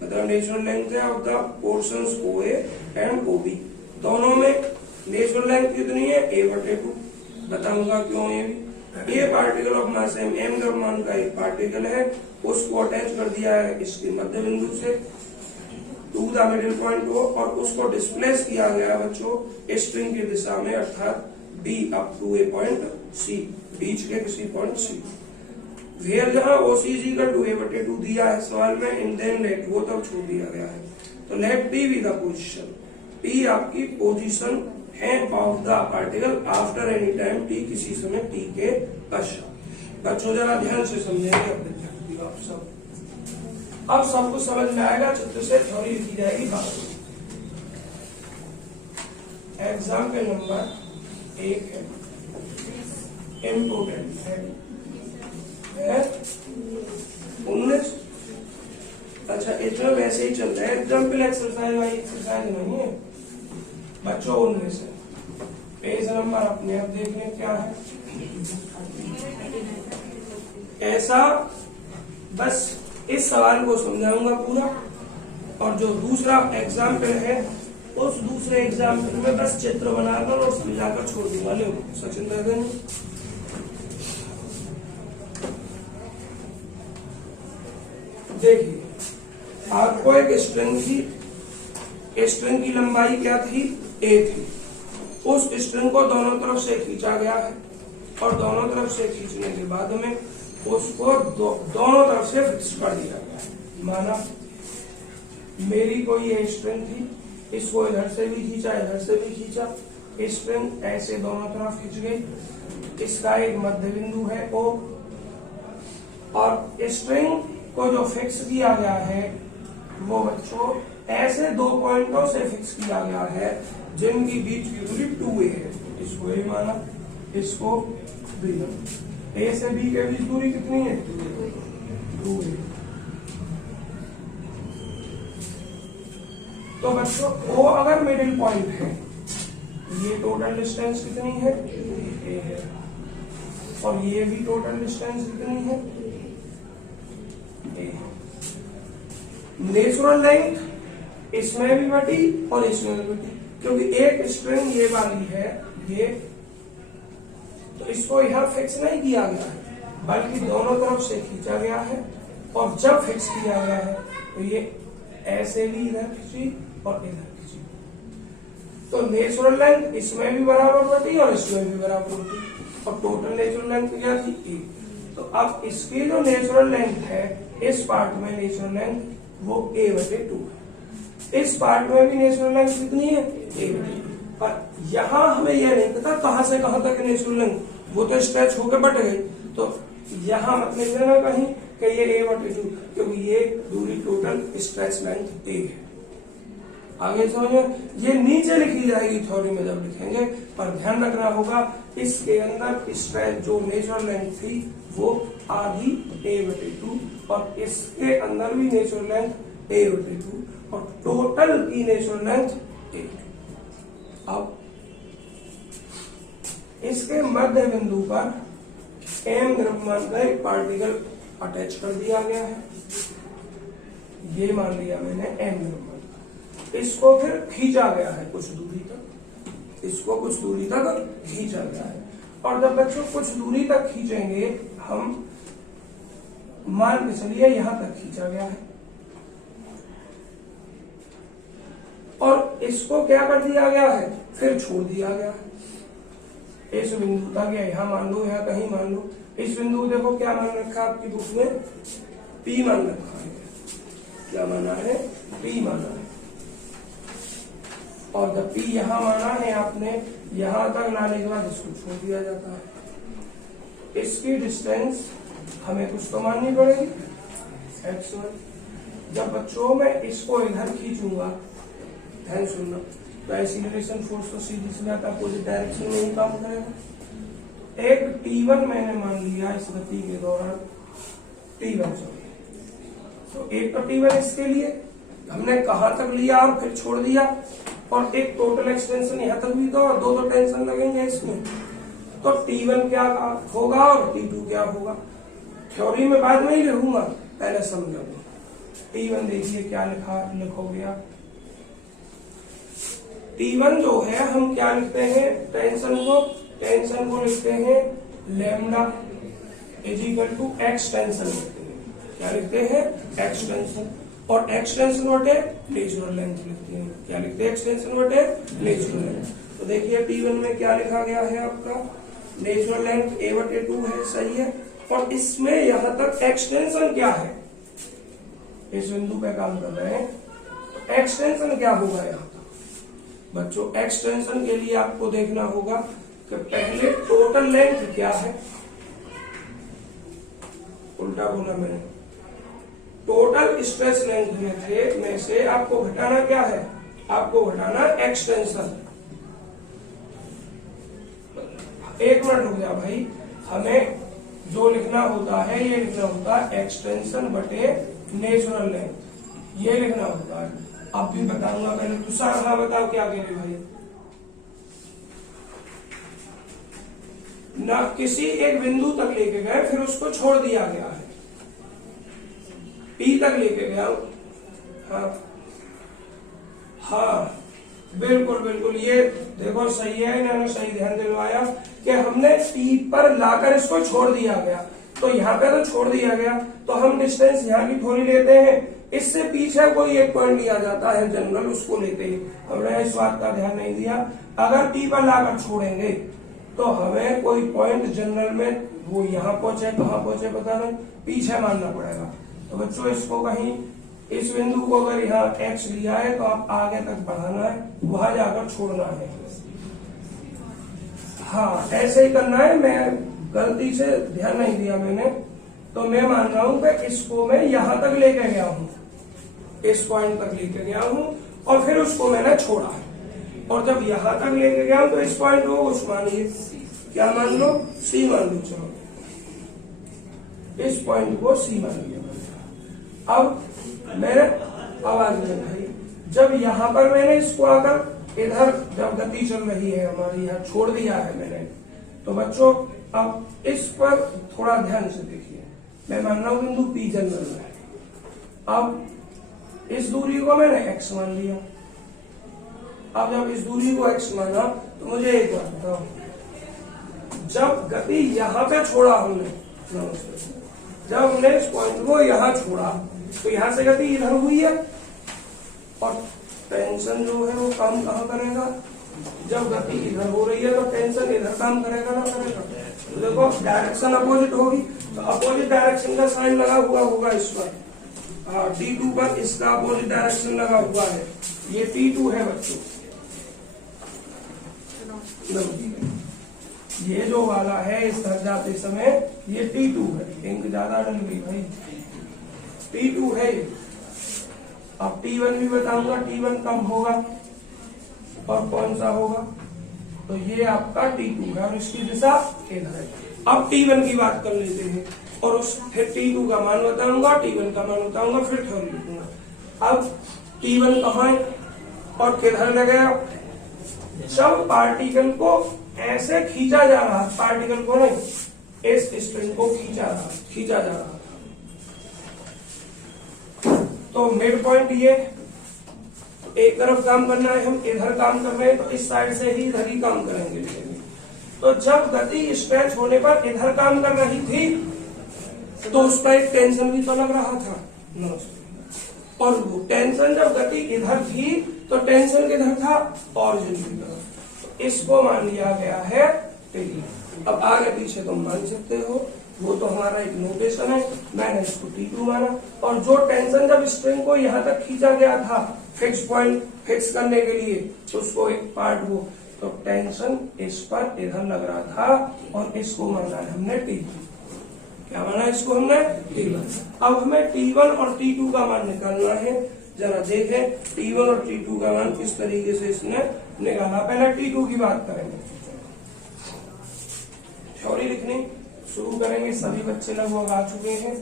मतलब नेचुरल लेंथ है of the portions O A and O B. दोनों में नेचुरल लेंथ कितनी है, a/2, बताऊंगा क्यों। A particle of mass m, द्रव्यमान का एक पार्टिकल है, उसको अटैच कर दिया है इसके मध्य बिंदु से to the middle point O, और उसको डिस्प्लेस किया गया बच्चों स्ट्रिंग की दिशा में, अर्थात B up to A point C, बीच के किसी पॉइंट सी। वेयर जहां OC is equal to a/2 दिया है सवाल में, इन देन लेट, वो तब छोड़ दिया गया है। तो let P be the position, P आपकी पोजीशन है of the particle after any time T, किसी समय टी के पश्चात। बच्चों जरा ध्यान से समझेंगे अपने आप सब। अब सबको समझ में आएगा, चित्र से थ्योरी लिखी जाएगी बात। एग्जाम्पल नंबर 1 है इम्पोर्टेंट है 19। अच्छा इसमें वैसे ही चल रहा है, एग्जाम्पल एक्सरसाइज वाली एक्सरसाइज नहीं है बच्चों। 19 है, पेज नंबर अपने आप देख लें क्या है। ऐसा बस इस सवाल को समझाऊंगा पूरा, और जो दूसरा एग्जाम्पल है उस दूसरे एग्जाम्पल में बस चित्र बनाकर और समझाकर छोड़ दूंगा। लो सचिन दे देंगे। देखिए आपको एक स्ट्रिंग की, स्ट्रिंग की लंबाई क्या थी, a थी। उस स्ट्रिंग को दोनों तरफ से खींचा गया है, और दोनों तरफ से खींचने के बाद में उसको दोनों तरफ से फिक्स कर दिया गया है। माना मेरी कोई ये स्ट्रिंग थी, इसको इधर से भी खींचा इधर से भी खींचा, स्ट्रिंग ऐसे दोनों तरफ खींच गई। इसका एक मध्य बिंदु है O, और स्ट्रिंग को जो फिक्स किया गया है वो बच्चों ऐसे 2 पॉइंटों से फिक्स किया गया है जिनकी बीच की दूरी 2a है। इसको A माना, इसको B माना। A से B के बीच दूरी कितनी है, 2a। तो बच्चों O अगर मिडिल पॉइंट है, ये टोटल डिस्टेंस कितनी है, a है, और ये भी टोटल डिस्टेंस कितनी है, a। नेचुरल लेंथ इसमें भी बटी और इसमें भी बटी, क्योंकि एक स्ट्रिंग ये वाली है ये, तो इसको यहां फिक्स नहीं किया गया है बल्कि दोनों तरफ से खींचा गया है, और जब फिक्स किया गया है तो ये ऐसे भी इधर खींची और इधर खींची। तो नेचुरल लेंथ इसमें भी बराबर बटी और इसमें भी बराबर बटी, और टोटल नेचुरल लेंथ क्या थी, a। तो अब इसकी जो नेचुरल लेंथ है, इस पार्ट में नेचुरल लेंथ वो a/2 है। इस पार्ट में भी नेचुरल लेंथ कितनी है, a/2। पर यहाँ हमें यह नहीं पता कहां से कहां तक नेचुरल लेंथ, वो तो स्ट्रेच होकर बट गई। तो यहाँ मत लिख देना कहीं कि ये a/2, क्योंकि ये दूरी टोटल स्ट्रेच लेंथ a है। आगे समझो, ये नीचे लिखी जाएगी थ्योरी में जब लिखेंगे, पर ध्यान रखना होगा इसके अंदर स्ट्रेच जो नेचुरल लेंथ थी वो आधी a/2, और इसके अंदर भी नेचुरल लेंथ a/2, और टोटल की नेचुरल लेंथ a। अब इसके मध्य बिंदु पर m द्रव्यमान का एक पार्टिकल अटैच कर दिया गया है, ये मान लिया मैंने m द्रव्यमान। इसको फिर खींचा गया है कुछ दूरी तक, इसको कुछ दूरी तक खींचा गया है, और जब बच्चों कुछ दूरी तक खींचेंगे हम, मान के चलिए यहां तक खींचा गया है, और इसको क्या कर दिया गया है, फिर छोड़ दिया गया है। इस बिंदु तक या यहां मान लो, या कहीं मान लो, इस बिंदु देखो क्या मान रखा आपकी बुक में, P मान रखा है। क्या माना है, P माना है, और जब P यहां माना है आपने, यहां तक लाने के बाद इसको छोड़ दिया जाता है। इसकी डिस्टेंस हमें कुछ तो माननी पड़ेगी, x1। जब बच्चों में इसको इधर खींचूंगा, ध्यान सुनना, तो एक्सीलरेशन फोर्स तो सीधी सी बात अपोजिट डायरेक्शन में ही काम करेगा। एक T1 मैंने मान लिया इस गति के दौरान, T1 सॉरी, तो एक तो T1 इसके लिए हमने कहां तक लिया और फिर छोड़ दिया, और एक टोटल एक्सटेंशन यहां तक भी, तो दो टेंशन लगेंगे इसमें। तो T1 क्या होगा और T2 क्या होगा, थ्योरी में बाद में ही लिखूंगा, पहले समझ लो। T1 देखिए क्या लिखोगे आप, T1 जो है हम क्या लिखते हैं, टेंशन को लिखते हैं लैम्डा = x टेंशन लिखते हैं। क्या लिखते हैं, x टेंशन, और x टेंशन बटे नेचुरल लेंथ लिखते हैं। क्या लिखते हैं, x टेंशन बटे नेचुरल लेंथ। तो देखिए T1 में क्या लिखा गया है आपका, नेचुरल लेंथ a/2 है, सही है, और इसमें यहां तक एक्सटेंशन क्या है, इस बिंदु पे काम कर रहे हैं, तो एक्सटेंशन क्या होगा, यहां तक बच्चों एक्सटेंशन के लिए आपको देखना होगा कि पहले टोटल लेंथ क्या है, उल्टा बोला मैंने, टोटल स्ट्रेस लेंथ में से आपको घटाना क्या है, आपको घटाना एक्सटेंशन। एक मिनट रुक जा भाई, हमें जो लिखना होता है ये लिखना होता है एक्सटेंशन बटे नेचुरल लेंथ, ये लिखना होता है। अब भी बताऊंगा, पहले दूसरा हाँ बताओ क्या कह रहे भाई। ना किसी एक बिंदु तक लेके गए फिर उसको छोड़ दिया गया है, पी तक लेके गया। हाँ हाँ बिल्कुल बिल्कुल, ये देखो सही है, इन्होंने सही ध्यान दिलवाया कि हमने पी पर लाकर इसको छोड़ दिया गया। तो यहाँ पे तो छोड़ दिया गया, तो हम डिस्टेंस यहाँ की थोड़ी लेते हैं, इससे पीछे कोई एक पॉइंट लिया जाता है जनरल, उसको लेते हैं। हमने इस बात का ध्यान नहीं दिया, अगर पी पर लाकर छोड़ेंगे तो हमें कोई पॉइंट जनरल में वो यहाँ पहुंचे कहाँ पहुंचे पता नहीं, पीछे मानना पड़ेगा। तो बच्चों इसको कहीं इस बिंदु को अगर यहाँ एक्स लिया है तो आप आगे तक बढ़ाना है, वहां जाकर छोड़ना है। हाँ ऐसे ही करना है, मैं गलती से ध्यान नहीं दिया मैंने, तो मैं मान रहा हूं कि इसको मैं यहां तक लेके गया हूं, इस पॉइंट तक लेके गया हूं और फिर उसको मैंने छोड़ा है। और जब यहां तक लेके गया हूं तो इस पॉइंट को उस मानिए क्या मान लो, सी मान लो। चलो इस पॉइंट को सी मान लिया। अब मैंने आवाज में भाई, जब यहां पर मैंने इसको आकर इधर जब गति चल रही है हमारी, यहाँ छोड़ दिया है मैंने, तो बच्चों अब इस पर थोड़ा ध्यान से देखिए। मैं मान रहा हूं बिंदु पी जनरल में, अब इस दूरी को मैंने x मान लिया। अब जब इस दूरी को x माना तो मुझे एक बात बताओ, जब गति यहां पे छोड़ा हमने, जब हमने इस पॉइंट को यहां छोड़ा तो यहां से गति इधर हुई है और टेंशन जो है वो काम कहां करेगा, जब गति इधर हो रही है तो टेंशन इधर काम करेगा ना करेगा। तो देखो डायरेक्शन अपोजिट होगी, तो अपोजिट डायरेक्शन का साइन लगा हुआ होगा इस पर, T2 पर इसका अपोजिट डायरेक्शन लगा हुआ है, ये T2 है बच्चों। ये जो वाला है इस तरह जाते समय ये T2 है, इंक ज्यादा डल गई भाई, T2 है। अब T1 भी बताऊंगा, T1 कम होगा और कौन सा होगा, तो ये आपका T2 है और इसकी दिशा इधर है। अब T1 की बात कर लेते हैं और उस फिर T2 का मान बताऊंगा, T1 का मान बताऊंगा, फिर थ्योरी लिखूंगा। अब T1 कहाँ है और किधर लगेगा, जब पार्टिकल को ऐसे खींचा जा रहा, पार्टिकल को नहीं, इस स्ट्रिंग को खींचा जा रहा, तो मिड पॉइंट ये, एक तरफ काम करना है, हम इधर काम कर रहे हैं तो इस साइड से ही इधर ही काम करेंगे। तो जब गति स्ट्रेच होने पर इधर काम कर रही थी तो उसका एक टेंशन भी तो लग रहा था, और वो टेंशन जब गति इधर थी तो टेंशन किधर था, ऑरिजिन की तरफ। तो इसको मान लिया गया है T। अब आगे पीछे तुम मान सकते हो, वो तो हमारा एक नोटेशन है, मैंने इसको T2 माना। और जो टेंशन जब स्ट्रिंग को यहाँ तक खींचा गया था फिक्स पॉइंट फिक्स करने के लिए, तो उसको एक पार्ट वो, तो टेंशन इस पर इधर लग रहा था और इसको माना है हमने T2। क्या माना इसको हमने T1। अब हमें T1 और T2 का मान निकालना है, जरा देखें T1 और T2 का मान किस तरीके से इसने निकाला। पहले T2 की बात करेंगे, थ्योरी लिखनी शुरू करेंगे, सभी बच्चे लगभग आ चुके हैं,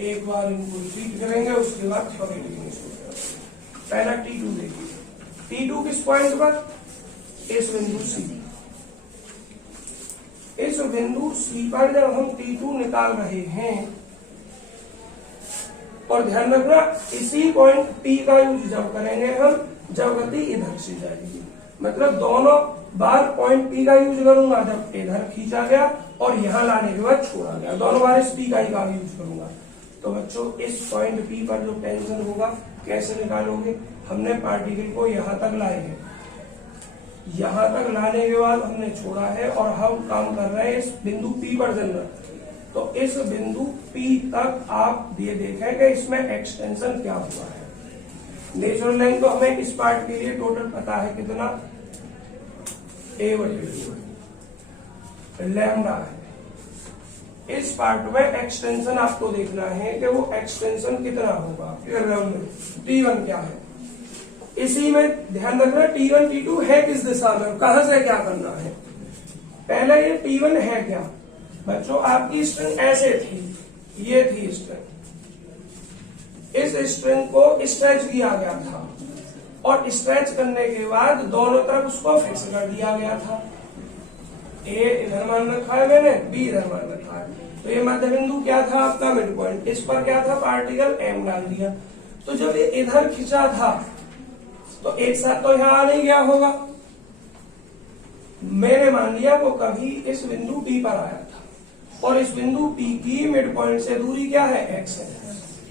एक बार इनको रिपीट करेंगे उसके बाद थ्योरी लिखनी शुरू करेंगे। पहला T2 देखिए, T2 किस पॉइंट पर, इस बिंदु C, इस बिंदु C पर जब हम T2 निकाल रहे हैं, और ध्यान रखना इसी पॉइंट P का यूज जब करेंगे हम जब गति इधर से जाएगी, मतलब दोनों बार पॉइंट P का यूज करूंगा जब इधर खींचा गया और यहाँ लाने के बाद छोड़ा गया, दोनों बार इस P का ही यूज करूंगा। तो बच्चों इस पॉइंट P पर जो टेंशन होगा कैसे निकालोगे, हमने पार्टिकल को यहाँ तक लाए हैं, यहाँ तक लाने के बाद हमने छोड़ा है और हम काम कर रहे हैं इस बिंदु P पर जनरल। तो इस बिंदु P तक आप ये देखें कि इसमें एक्सटेंशन क्या हुआ है। नेचुरल लेंथ तो हमें इस पार्ट के लिए टोटल पता है कितना, a/2 लैम्डा है। इस पार्ट में एक्सटेंशन आपको देखना है कि वो एक्सटेंशन कितना होगा, T1 क्या है। इसी में ध्यान रखना T1 T2 है किस दिशा में, कहां से क्या करना है। पहले ये T1 है क्या बच्चों, आपकी स्ट्रिंग ऐसे थी, ये थी स्ट्रिंग, इस स्ट्रिंग को स्ट्रेच किया गया था और स्ट्रेच करने के बाद दोनों तरफ उसको फिक्स कर दिया गया था। ए इधर मान रखा है मैंने, बी इधर मान रखा है, तो ये मध्य बिंदु क्या था आपका मिड पॉइंट, इस पर क्या था पार्टिकल एम डाल दिया। तो जब ये इधर खिंचा था तो एक साथ तो यहाँ आ नहीं गया होगा, मैंने मान लिया वो कभी इस बिंदु P पर आया था और इस बिंदु P की मिड पॉइंट से दूरी क्या है, x है।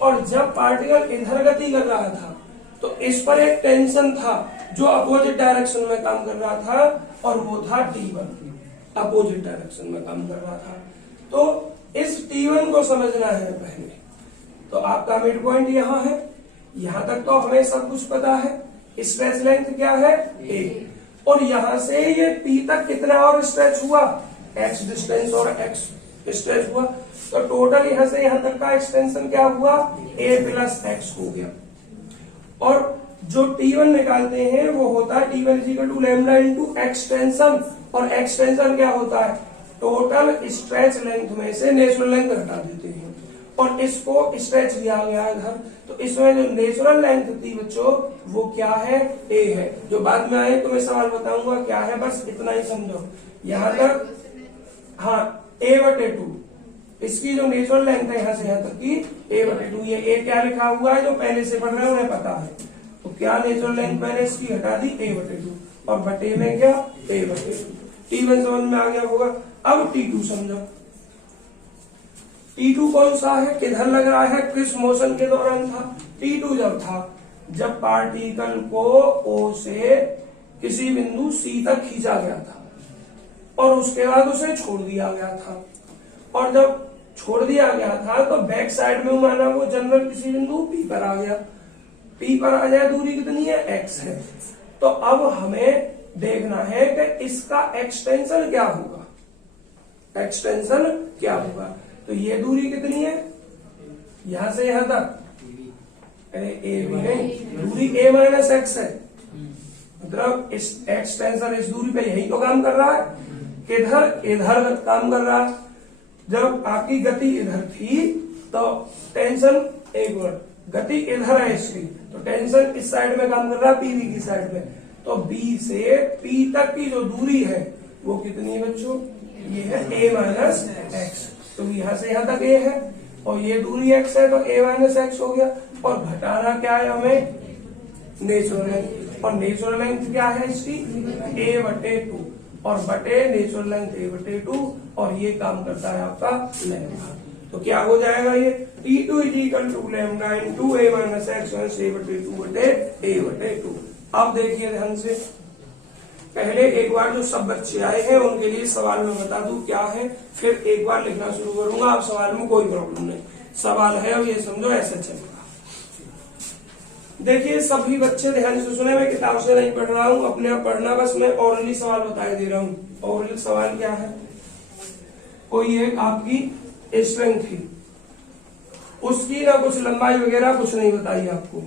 और जब पार्टिकल इधर गति कर रहा था तो इस पर एक टेंशन था जो अपोजिट डायरेक्शन में काम कर रहा था और वो था T1, अपोजिट डायरेक्शन में काम कर रहा था। तो इस T1 को समझना है पहले। तो आपका मिड पॉइंट यहाँ है, यहां तक तो हमें सब कुछ पता है। स्ट्रेच लेंथ क्या है, a, और यहां से ये P तक कितना और स्ट्रेच हुआ, x डिस्टेंस और x स्ट्रेच हुआ। तो टोटल यहां से यहां तक का एक्सटेंशन क्या हुआ, a प्लस x हो गया। और जो T1 निकालते हैं वो होता है T1 equal to lambda into extension, और एक्सटेंशन क्या होता है, टोटल स्ट्रेच लेंथ में से नेचुरल लेंथ घटा देते हैं और इसको स्ट्रेच दिया गया इधर। तो इसमें जो नेचुरल लेंथ थी बच्चों वो क्या है, a है। जो बाद में आए तो मैं सवाल बताऊंगा क्या है, बस इतना ही समझो यहां तक। हाँ, a/2 इसकी जो नेचुरल लेंथ है यहाँ से यहाँ तक की a/2। ये a क्या लिखा हुआ है, जो पहले से पढ़ रहे हैं उन्हें पता है। तो क्या नेचुरल लेंथ मैंने इसकी हटा दी, a/2, और बटे में क्या, a/2। T1 समझ में आ गया होगा। अब T2 समझो। T2 कौन सा है, किधर लग रहा है, किस मोशन के दौरान था। T2 जब था जब पार्टिकल को O से किसी बिंदु C तक खींचा गया था और उसके बाद उसे छोड़ दिया गया था। और जब छोड़ दिया गया था तो बैक साइड में माना वो जनरल किसी बिंदु P पर आ गया। P पर आ जाए, दूरी कितनी है, x है। तो अब हमें देखना है कि इसका एक्सटेंशन क्या होगा, एक्सटेंशन क्या होगा। तो ये दूरी कितनी है, यहां से यहां तक, अरे a भी नहीं, दूरी a माइनस x है। मतलब इस एक्सटेंशन इस दूरी पे यही तो काम कर रहा है, किधर, इधर काम कर रहा है। जब आपकी गति इधर थी तो टेंशन, एक मिनट, गति इधर है इसकी, तो टेंशन इस साइड में काम कर रहा है, पीवी की साइड में। तो B से P तक की जो दूरी है वो कितनी है बच्चों, ये है a माइनस एक्स। तो यहां से यहां तक a है और ये दूरी x है, तो a माइनस एक्स हो गया। और घटाना क्या है हमें, नेचुरल लेंथ, और नेचुरल लेंथ क्या है इसकी, a/2, और बटे नेचुरल लेंथ a/2, और ये काम करता है आपका लैम्डा। तो क्या हो जाएगा ये, T2 equal to lambda into a minus x a/2 बटे a/2। अब देखिए ध्यान से, पहले एक बार जो सब बच्चे आए हैं उनके लिए सवाल में बता दूं क्या है, फिर एक बार लिखना शुरू करूंगा। आप सवाल में कोई प्रॉब्लम नहीं, सवाल है अब ये समझो ऐसे चलेगा। देखिए सभी बच्चे ध्यान से सुने, मैं किताब से नहीं पढ़ रहा हूँ, अपने आप पढ़ना, बस मैं ओरली सवाल बताए दे रहा हूँ। ओरली सवाल क्या है, कोई एक आपकी स्ट्रिंग थी, उसकी ना कुछ लंबाई वगैरह कुछ नहीं बताई आपको,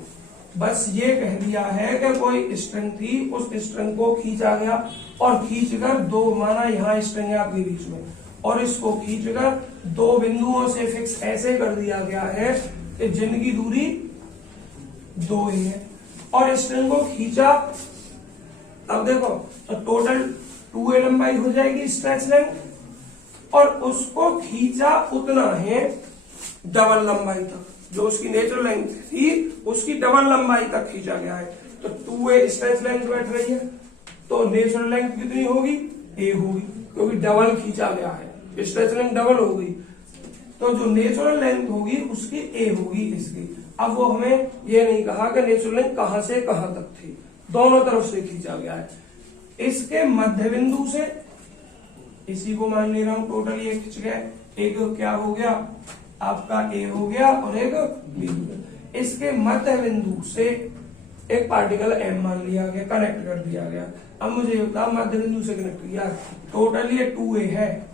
बस ये कह दिया है कि कोई स्ट्रिंग थी, उस स्ट्रिंग को खींचा गया और खींचकर दो, माना यहाँ स्ट्रिंग है आपके बीच में, और इसको खींचकर दो बिंदुओं से फिक्स ऐसे कर दिया गया है कि जिनकी दूरी 2 ही है, और स्ट्रिंग को खींचा। अब देखो तो टोटल 2a लंबाई हो जाएगी स्ट्रेच लेंथ, और उसको खींचा उतना है डबल लंबाई तक, जो उसकी नेचुरल लेंथ थी उसकी डबल लंबाई तक खींचा गया है। तो 2a स्ट्रेच लेंथ बैठ रही है, तो नेचुरल लेंथ कितनी होगी, a होगी, क्योंकि डबल खींचा गया है, स्ट्रेच लेंथ डबल होगी। तो जो नेचुरल लेंथ होगी उसकी a होगी इसकी। अब वो हमें ये नहीं कहा कि नेचुरल लेंथ कहां से कहां तक थी, दोनों तरफ से खींचा गया है। इसके मध्य बिंदु से, इसी को मान ले रहा हूं टोटल ये खींच गया, एक क्या हो गया आपका a हो गया और एक b हो गया। इसके मध्य बिंदु से एक पार्टिकल m मान लिया गया, कनेक्ट कर दिया गया। अब मुझे ये बताओ मध्य बिंदु से कनेक्ट किया, टोटल ये 2a है,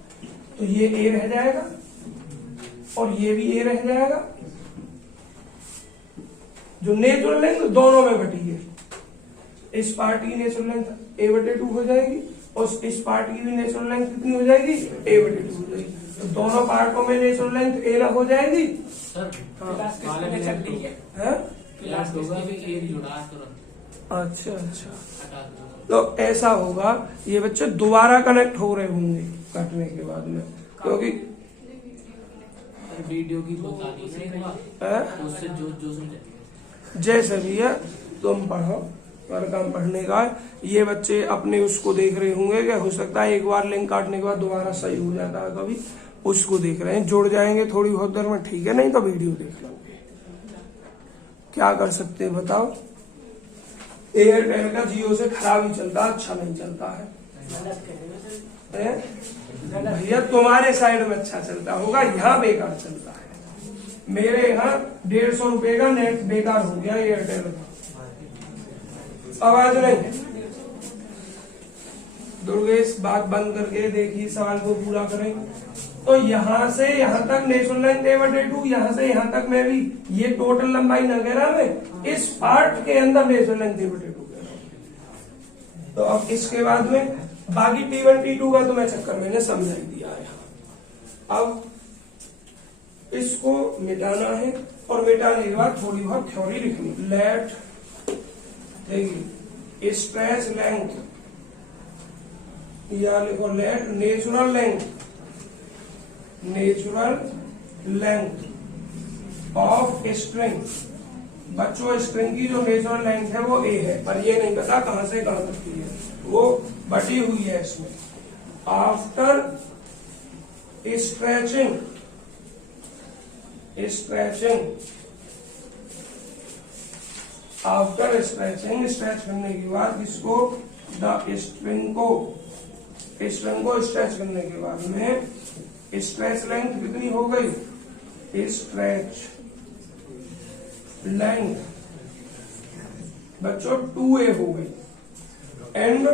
तो ये a रह जाएगा और ये भी a रह जाएगा। जो नेचुरल लेंथ दोनों में बटी है, इस पार्ट की नेचुरल लेंथ a/2 हो जाएगी और इस पार्ट की भी नेचुरल लेंथ कितनी हो जाएगी, a/2 हो जाएगी। तो दोनों पार्टों में नेचुरल लेंथ a ना हो जाएगी। सर क्लास किसने चल रही है? क्लास होगा भी एक जुड़ा तुरंत। अच्छा हटा दो। तो ऐसा होगा, ये बच्चे दोबारा कनेक्ट हो रहे होंगे कटने के बाद में, क्योंकि वीडियो की बता दी उससे जो समझे जैसे भी है तुम पढ़ो, पर काम पढ़ने का है। ये बच्चे अपने उसको देख रहे होंगे कि हो सकता है एक बार लिंक काटने के बाद दोबारा सही हो जाता है, कभी उसको देख रहे हैं, जुड़ जाएंगे थोड़ी बहुत देर में, ठीक है, नहीं तो वीडियो देख लेंगे। क्या कर सकते हैं बताओ। एयरटेल का जियो से खराब ही चलता, अच्छा नहीं चलता है। भैया तुम्हारे साइड में अच्छा चलता होगा, यहाँ बेकार चलता है। मेरे यहाँ 150 रुपए का नेट बेकार हो गया एयरटेल का, आवाज नहीं। दुर्गेश बात बंद करके देखिए, सवाल को पूरा करें। तो यहाँ से यहाँ तक नेचुरल लेंथ a/2, यहाँ से यहाँ तक में भी ये टोटल लंबाई न कह रहा मैं, इस पार्ट के अंदर नेचुरल लेंथ a/2 कह रहा हूं। तो अब इसके बाद में बाकी T1 T2 का तो मैं चक्कर मैंने समझा ही दिया है। अब इसको मिटाना है और मिटाने के बाद थोड़ी बहुत थ्योरी लिखनी। लेट देखिए स्ट्रेच लेंथ, या लिखो let natural length of string. बच्चों स्ट्रिंग की जो नेचुरल लेंथ है वो a है, पर ये नहीं पता कहां से कहां तक की है, वो बटी हुई है इसमें। आफ्टर स्ट्रेचिंग स्ट्रेच करने के बाद इसको स्ट्रिंग को स्ट्रेच करने के बाद में स्ट्रेच लेंथ कितनी हो गई, स्ट्रेच लेंथ बच्चों 2a हो गई। And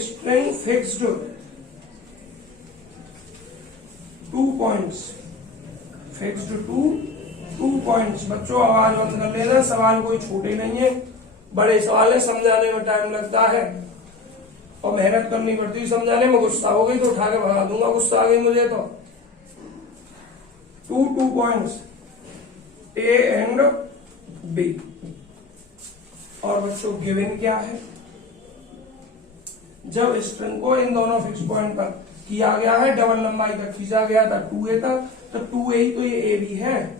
string fixed 2 points, fixed 2 points. बच्चों आवाज बंद कर लेना, सवाल कोई छोटे नहीं है, बड़े सवाल है, समझाने में टाइम लगता है और मेहनत करनी पड़ती है समझाने में। गुस्सा हो गई तो उठा के भगा दूंगा, गुस्सा आ गई मुझे तो। 2 पॉइंट्स A एंड B। और बच्चों गिवन क्या है, जब स्ट्रिंग को इन दोनों फिक्स पॉइंट पर किया गया है, डबल लंबाई तक खींचा गया था 2a तक, तो 2a ही तो ये AB है,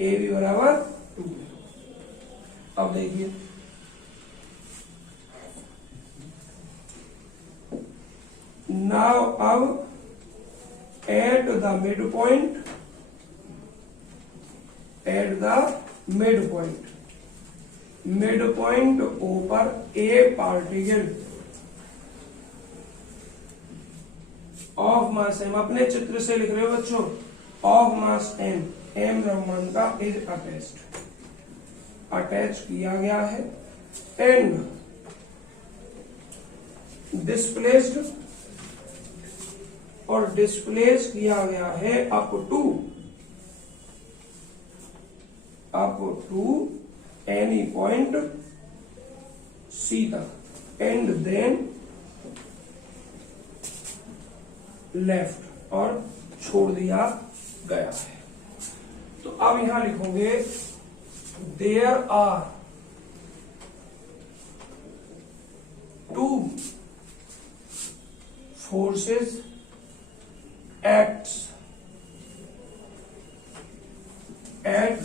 AB बराबर 2। अब देखिए नाउ अब एट द मिड पॉइंट ऊपर ए पार्टिकल ऑफ मास m, अपने चित्र से लिख रहे हो बच्चों, ऑफ मास m द्रव्यमान का इज अटैच किया गया है एंड डिस्प्लेस्ड और डिस्प्लेस किया गया है up to any point C तक एंड देन लेफ्ट, और छोड़ दिया गया है। तो अब यहां लिखोगे there are 2 forces acts at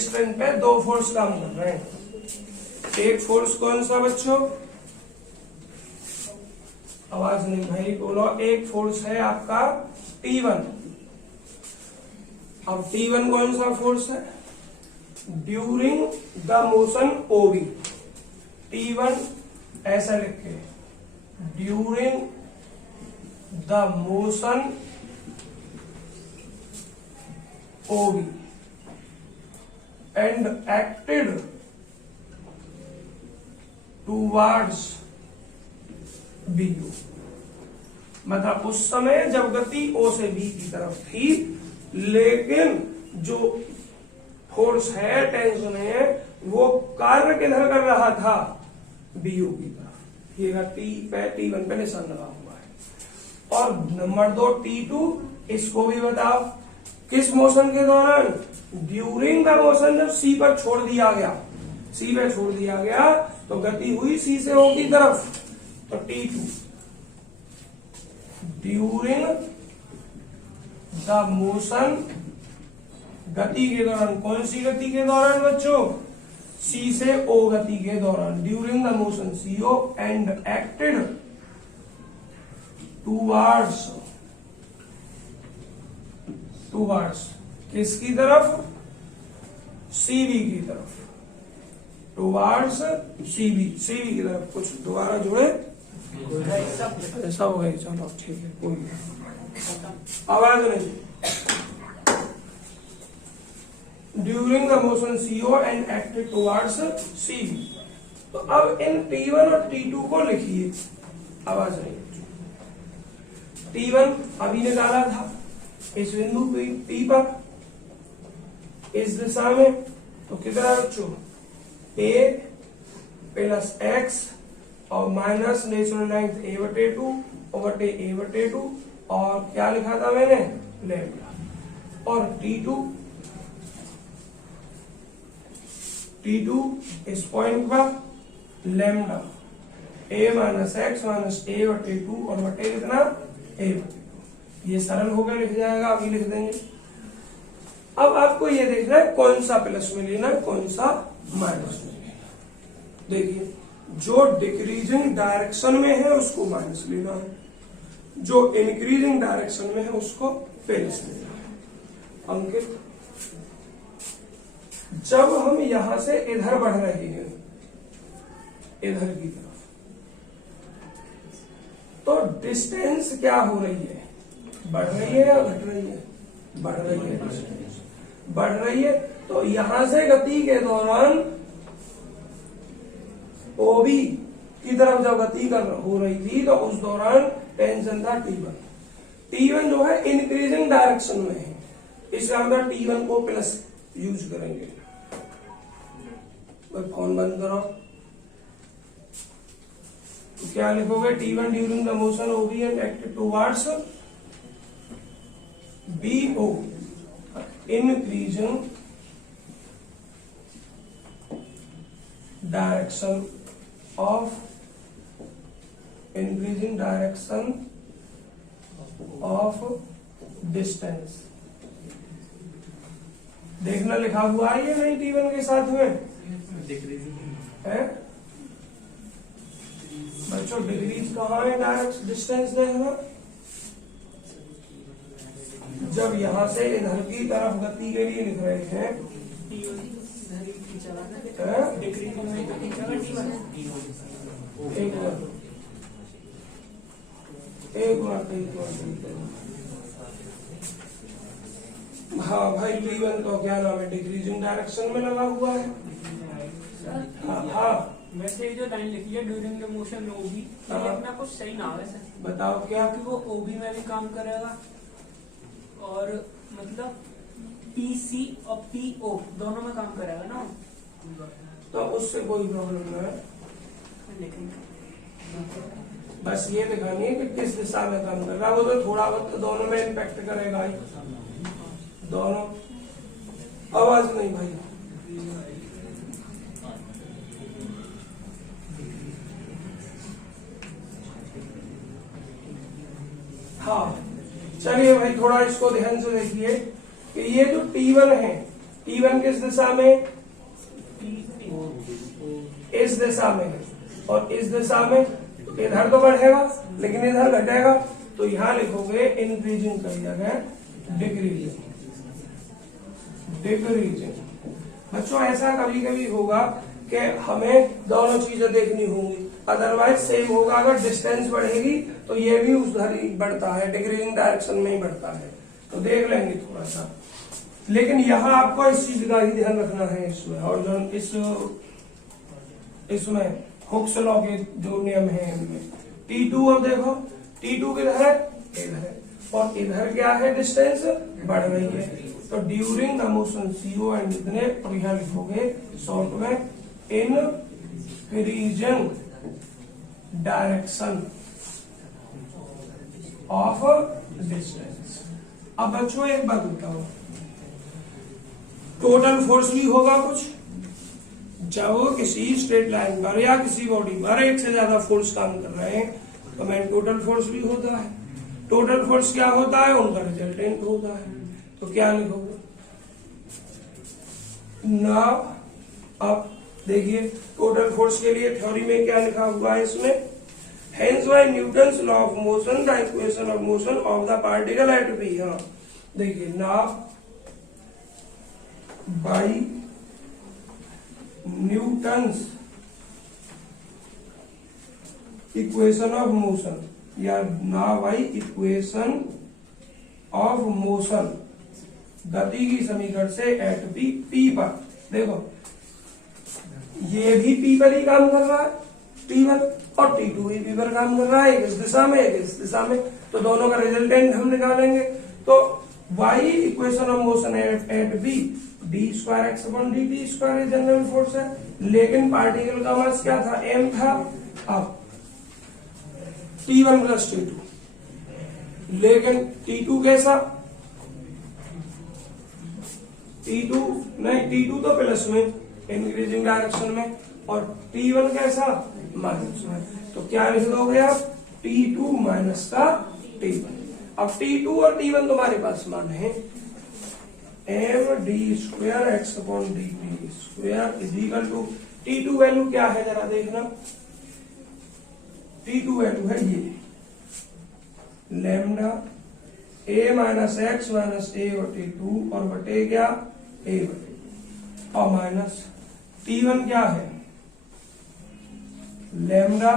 string पे 2 फोर्स काम कर रहे हैं। एक फोर्स कौन सा बच्चों, आवाज नहीं भाई बोलो। एक फोर्स है आपका T1। अब T1 कौन सा फोर्स है, during the motion OB। T1 ऐसा लिखे, during the motion OB। and acted towards BU। मतलब उस समय जब गति O से B की तरफ थी, लेकिन जो फोर्स है, टेंशन है, वो कार्य किधर कर रहा था, BU की तरफ। ये T1 पे निशान लगा हुआ है। और नंबर 2 T2, इसको भी बताओ किस मोशन के दौरान, ड्यूरिंग द मोशन, जब C पर छोड़ दिया गया, C पे छोड़ दिया गया तो गति हुई C से O की तरफ, तो T2 ड्यूरिंग द मोशन, गति के दौरान, कौन सी गति के दौरान बच्चों, C से O गति के दौरान, during the motion CO and acted towards किसकी तरफ, CV की तरफ, टूवर्ड्स CV की तरफ। कुछ दोबारा जुड़े ऐसा हो गया, चलो ठीक है, कोई आवाज नहीं। During the motion CO and acted towards CV। तो अब इन T1 और T2 को लिखिए, आवाज नहीं। T1 अभी निकाला था, इस बिंदु P पर इस दिशा में, तो कितना बच्चों, A प्लस X और minus natural length A/2 over A/2, और क्या लिखा था मैंने, लैम्डा। और T2 इस पॉइंट पर lambda A minus x minus A/2 और बटे कितना, A/2। ये सरल होकर लिख जाएगा, अभी लिख देंगे। अब आपको ये देखना है कौन सा प्लस में लेना है, कौन सा माइनस में लेना। देखिए, जो डिक्रीजिंग डायरेक्शन में है उसको माइनस लेना है, जो इंक्रीजिंग डायरेक्शन में है उसको प्लस लेना है। अंकित, जब हम यहां से इधर बढ़ रहे हैं, इधर की तरफ, तो डिस्टेंस क्या हो रही है, बढ़ रही है या घट रही है, बढ़ रही है, बढ़ रही है। तो यहां से गति के दौरान OB की तरफ जब गति हो रही थी, तो उस दौरान टेंशन था T1 जो है इंक्रीजिंग डायरेक्शन में है, इसलिए हम T1 को प्लस यूज करेंगे। फोन बंद करो, तो क्या लिखोगे, T1 during the motion OB and acted towards BO, increasing direction of distance। देखना लिखा हुआ है ये नहीं T1 के साथ में है बच्चों, डिग्रीज कहाँ है, डायरेक्ट डिस्टेंस देखना। जब यहां से इधर की तरफ गति के लिए लिख रहे हैं, एक बार हाँ भाई, T1 तो क्या नाम है, डिक्रीजिंग डायरेक्शन में लगा हुआ है। हाँ, वैसे जो लाइन लिखी है ड्यूरिंग द मोशन OB, ये अपना कुछ सही नाम है सर। बताओ क्या, कि वो OB में भी काम करेगा और मतलब PC और PO दोनों में काम करेगा ना, तो उससे कोई प्रॉब्लम नहीं है। बस ये दिखानी है कि किस दिशा में काम कर रहा है, वो तो थोड़ा बहुत दोनों में इम्पैक्ट करेगा ही, दोनों। आवाज नहीं भाई, हाँ चलिए भाई, थोड़ा इसको ध्यान से देखिए कि ये जो T1 है, T1 किस दिशा में, इस दिशा में है, और इस दिशा में इधर तो बढ़ेगा लेकिन इधर घटेगा, तो यहां लिखोगे इंक्रीजिंग कर दिया गया, डिक्रीजिंग। बच्चों ऐसा कभी कभी होगा कि हमें दोनों चीजें देखनी होंगी, अदरवाइज सेम होगा। अगर डिस्टेंस बढ़ेगी तो ये भी उधर ही बढ़ता है, डिक्रीजिंग डायरेक्शन में ही बढ़ता है। तो देख लेंगे थोड़ा सा। लेकिन यहाँ आपको इस चीज का ही ध्यान रखना है इसमें, और जो इसमें हुक्स लॉ के जो नियम है इनमें T2, अब देखो T2 किधर है, इधर है, और इधर क्या है, डिस्टेंस बढ़ रही है, तो during the motion CO and इतने, और यहाँ लिखोगे शॉर्ट में इंक्रीजिंग डायरेक्शन ऑफ डिस्टेंस। अब बच्चों एक बात बताओ, टोटल फोर्स भी होगा कुछ, जब किसी स्ट्रेट लाइन पर या किसी बॉडी पर एक से ज्यादा फोर्स काम कर रहे हैं तो मैन टोटल फोर्स भी होता है। टोटल फोर्स क्या होता है, उनका रिजल्टेंट होता है। तो क्या लिखोगे ना, अब देखिए टोटल फोर्स के लिए थ्योरी में क्या लिखा हुआ है इसमें, hence by Newton's law of motion the equation of motion of the particle at P. हाँ देखिए ना, by Newton's equation of motion, या ना बाई इक्वेशन ऑफ मोशन, गति की समीकरण से एट पी, पी पर। देखो ये भी पी पर ही काम कर रहा है, पी पर, और T2 भी पी पर काम कर रहा है, एक इस दिशा में एक इस दिशा में, तो दोनों का रिजल्टेंट हम निकालेंगे। तो why equation of motion at B d2x/dt² general force है, लेकिन पार्टिकल का मास क्या था, m था। अब T1 + T2, लेकिन T2 कैसा, T2 नहीं, T2 तो प्लस में इंक्रीजिंग डायरेक्शन में, और T1 कैसा, माइनस में। तो क्या लिख दोगे आप, T2 माइनस का T1। अब T2 और T1 तुम्हारे पास मान है, md²x/dt² T2 वैल्यू क्या है जरा देखना, T2 वैल्यू है ये लैम्डा a - x - a/2 और बटे क्या, a बटे, और माइनस T1 क्या है, लैम्डा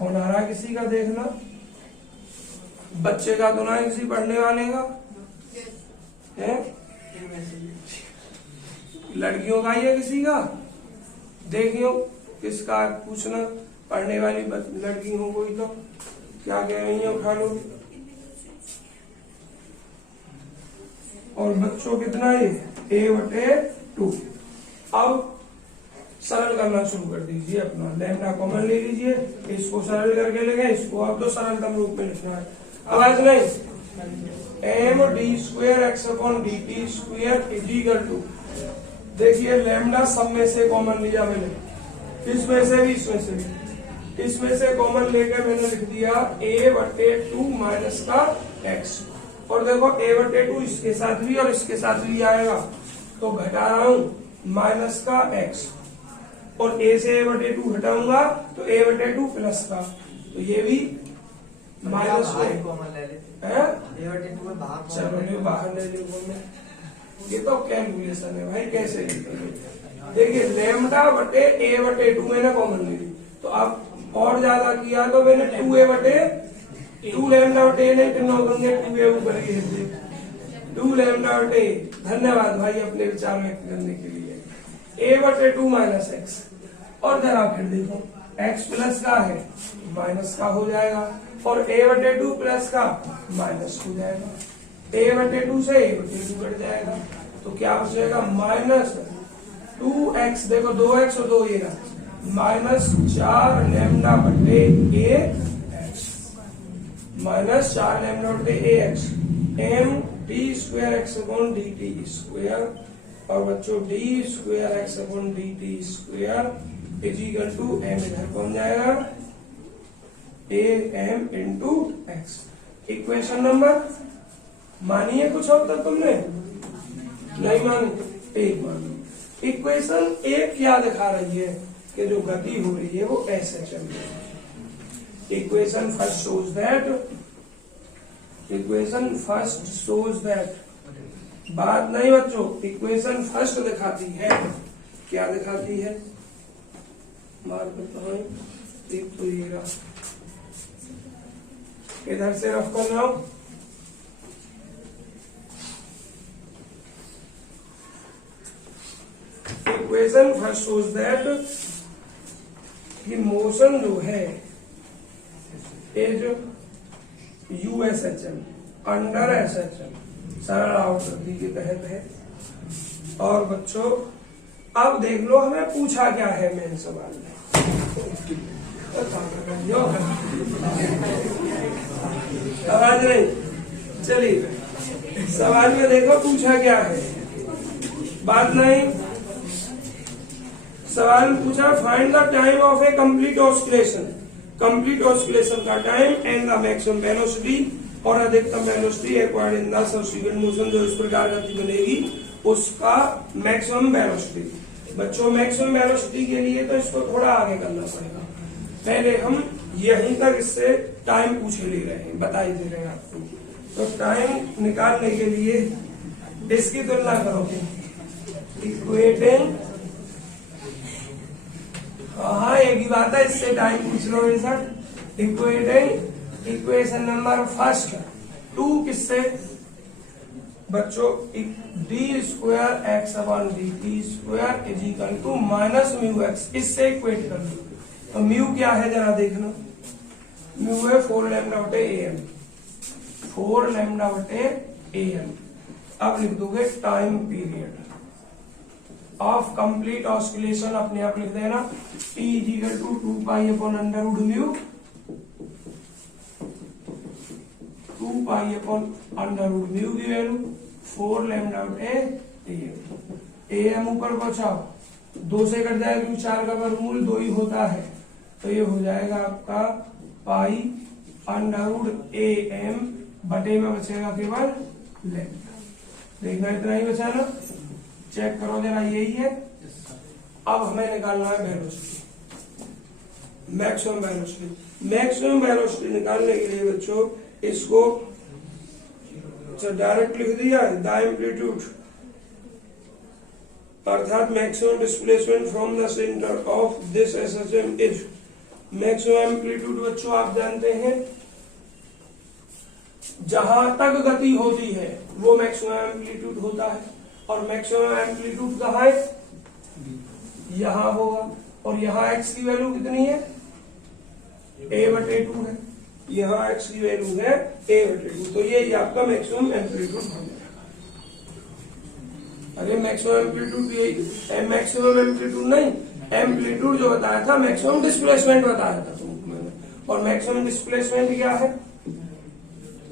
होना रहा किसी का, देखना बच्चे का तो ना, किसी पढ़ने वाले का है, लड़कियों का ही है किसी का, देखियो किसका, पूछना, पढ़ने वाली लड़की हो कोई तो क्या कह रही है, उठा लो। और बच्चों कितना है, a/2। अब सरल करना शुरू कर दीजिए अपना, लैम्डा कॉमन ले लीजिए, इसको सरल करके लेंगे, इसको अब तो सरलतम रूप में लिखना है। आवाज नहीं, md²x/dt² देखिए लैम्डा सब में से कॉमन लिया मैंने, इसमें से भी इसमें से भी, इसमें से कॉमन लेकर मैंने लिख दिया a/2 माइनस का x, और देखो a/2 इसके साथ भी और इसके साथ भी आएगा, तो घटा रहा हूं माइनस का x, और a से a/2 घटाऊंगा तो a/2 प्लस का, तो ये भी माइनस है, चलो नहीं बाहर ले लो, ये तो कैलकुलेशन है भाई, कैसे देखिए लैम्डा बटे a/2 मैंने कॉमन ले ली, तो अब और ज्यादा किया तो मैंने 2a/2 लैम्डा बटे नहीं, 2a ऊपर ही है, 2 लैम्डा बटे, धन्यवाद भाई अपने विचार व्यक्त करने के लिए, a/2 माइनस x, और जरा फिर देखो x प्लस का है माइनस का हो जाएगा, और a/2 प्लस का माइनस हो जाएगा, a/2 से a/2 कट जाएगा, तो क्या हो जाएगा -2x, देखो 2x और 2 ये -4 लैम्डा बटे ax, -4 लैम्डा बटे ax, md²x/dt², और बच्चों d²x/dt² m इधर कौन जाएगा, am × x। इक्वेशन नंबर मानिए कुछ अब तक तुमने नहीं मानी, एक मानी। इक्वेशन एक क्या दिखा रही है कि जो गति हो रही है वो ऐसे चल रही है। इक्वेशन फर्स्ट शोज दैट, बात नहीं बच्चों, इक्वेशन फर्स्ट दिखाती है, क्या दिखाती है, मार बताओ, एक तो ये रहा, इधर से रफ कर रहा हूं, इक्वेशन फर्स्ट शोज दैट कि मोशन जो है इज यूएसएचएम अंडर एसएचएम सरल आवृत्ति के तहत है। और बच्चों अब देख लो हमें पूछा क्या है मेन सवाल में। आवाज नहीं, चलिए सवाल में देखो पूछा क्या है। बात नहीं, सवाल में पूछा find the time of a complete oscillation. Complete oscillation का time and the maximum velocity और अधिकतम velocity acquired in the subsequent motion. जो इस प्रकार गति बनेगी उसका मैक्सिमम वेलोसिटी। बच्चों मैक्सिमम वेलोसिटी के लिए तो इसको थोड़ा आगे करना पड़ेगा। पहले हम यहीं तक इससे टाइम पूछे ले रहे हैं, बताई दे रहे हैं आपको। तो टाइम निकालने के लिए इसकी तुलना करोगे इक्वेटिंग, हाँ एक ही बात है, इससे टाइम पूछ लो sir. Equating equation number first 2 किससे बच्चों, d square x upon d t square is equal to minus mu x, इससे इक्वेट कर लो। तो म्यू क्या है जरा देखना, म्यू है 4 लैम्डा बटे एम, 4 लैम्डा बटे एम। अब लिख दोगे time period of complete oscillation, अपने आप लिख देना T is equal to 2 pi upon under root mu, 2 pi upon under root mu की वैल्यू 4 लैम्डा बटे एम। एम ऊपर पहुंचाओ, 2 से कट जाएगा क्योंकि 4 का वर्गमूल 2 ही होता है, तो ये हो जाएगा आपका pi under root A M बटे में बचेगा केवल लैम्डा। देखना इतना ही बचा ना, चेक करो जरा यही है। अब हमें निकालना है velocity, maximum velocity. Maximum velocity निकालने के लिए बच्चों इसको डायरेक्ट लिख दिया है, द एम्पलीट्यूड अर्थात maximum displacement from the centre of this SHM is. Maximum amplitude बच्चों आप जानते हैं जहां तक गति होती है वो मैक्सिमम एम्पलीट्यूड होता है, और मैक्सिमम एम्पलीट्यूड कहाँ है, यहां होगा। और यहाँ एक्स की वैल्यू कितनी है, ए बटे 2 है, यहाँ एक्स की वैल्यू है ए बटे 2, तो ये आपका मैक्सिमम एम्पलीट्यूड हो जाएगा। अरे मैक्सिमम एम्पलीट्यूड यही, मैक्सिमम एम्पलीट्यूड नहीं, एम्पलीट्यूड जो बताया था मैक्सिमम डिस्प्लेसमेंट बताया था तुमको मैंने। और मैक्सिमम डिस्प्लेसमेंट क्या है,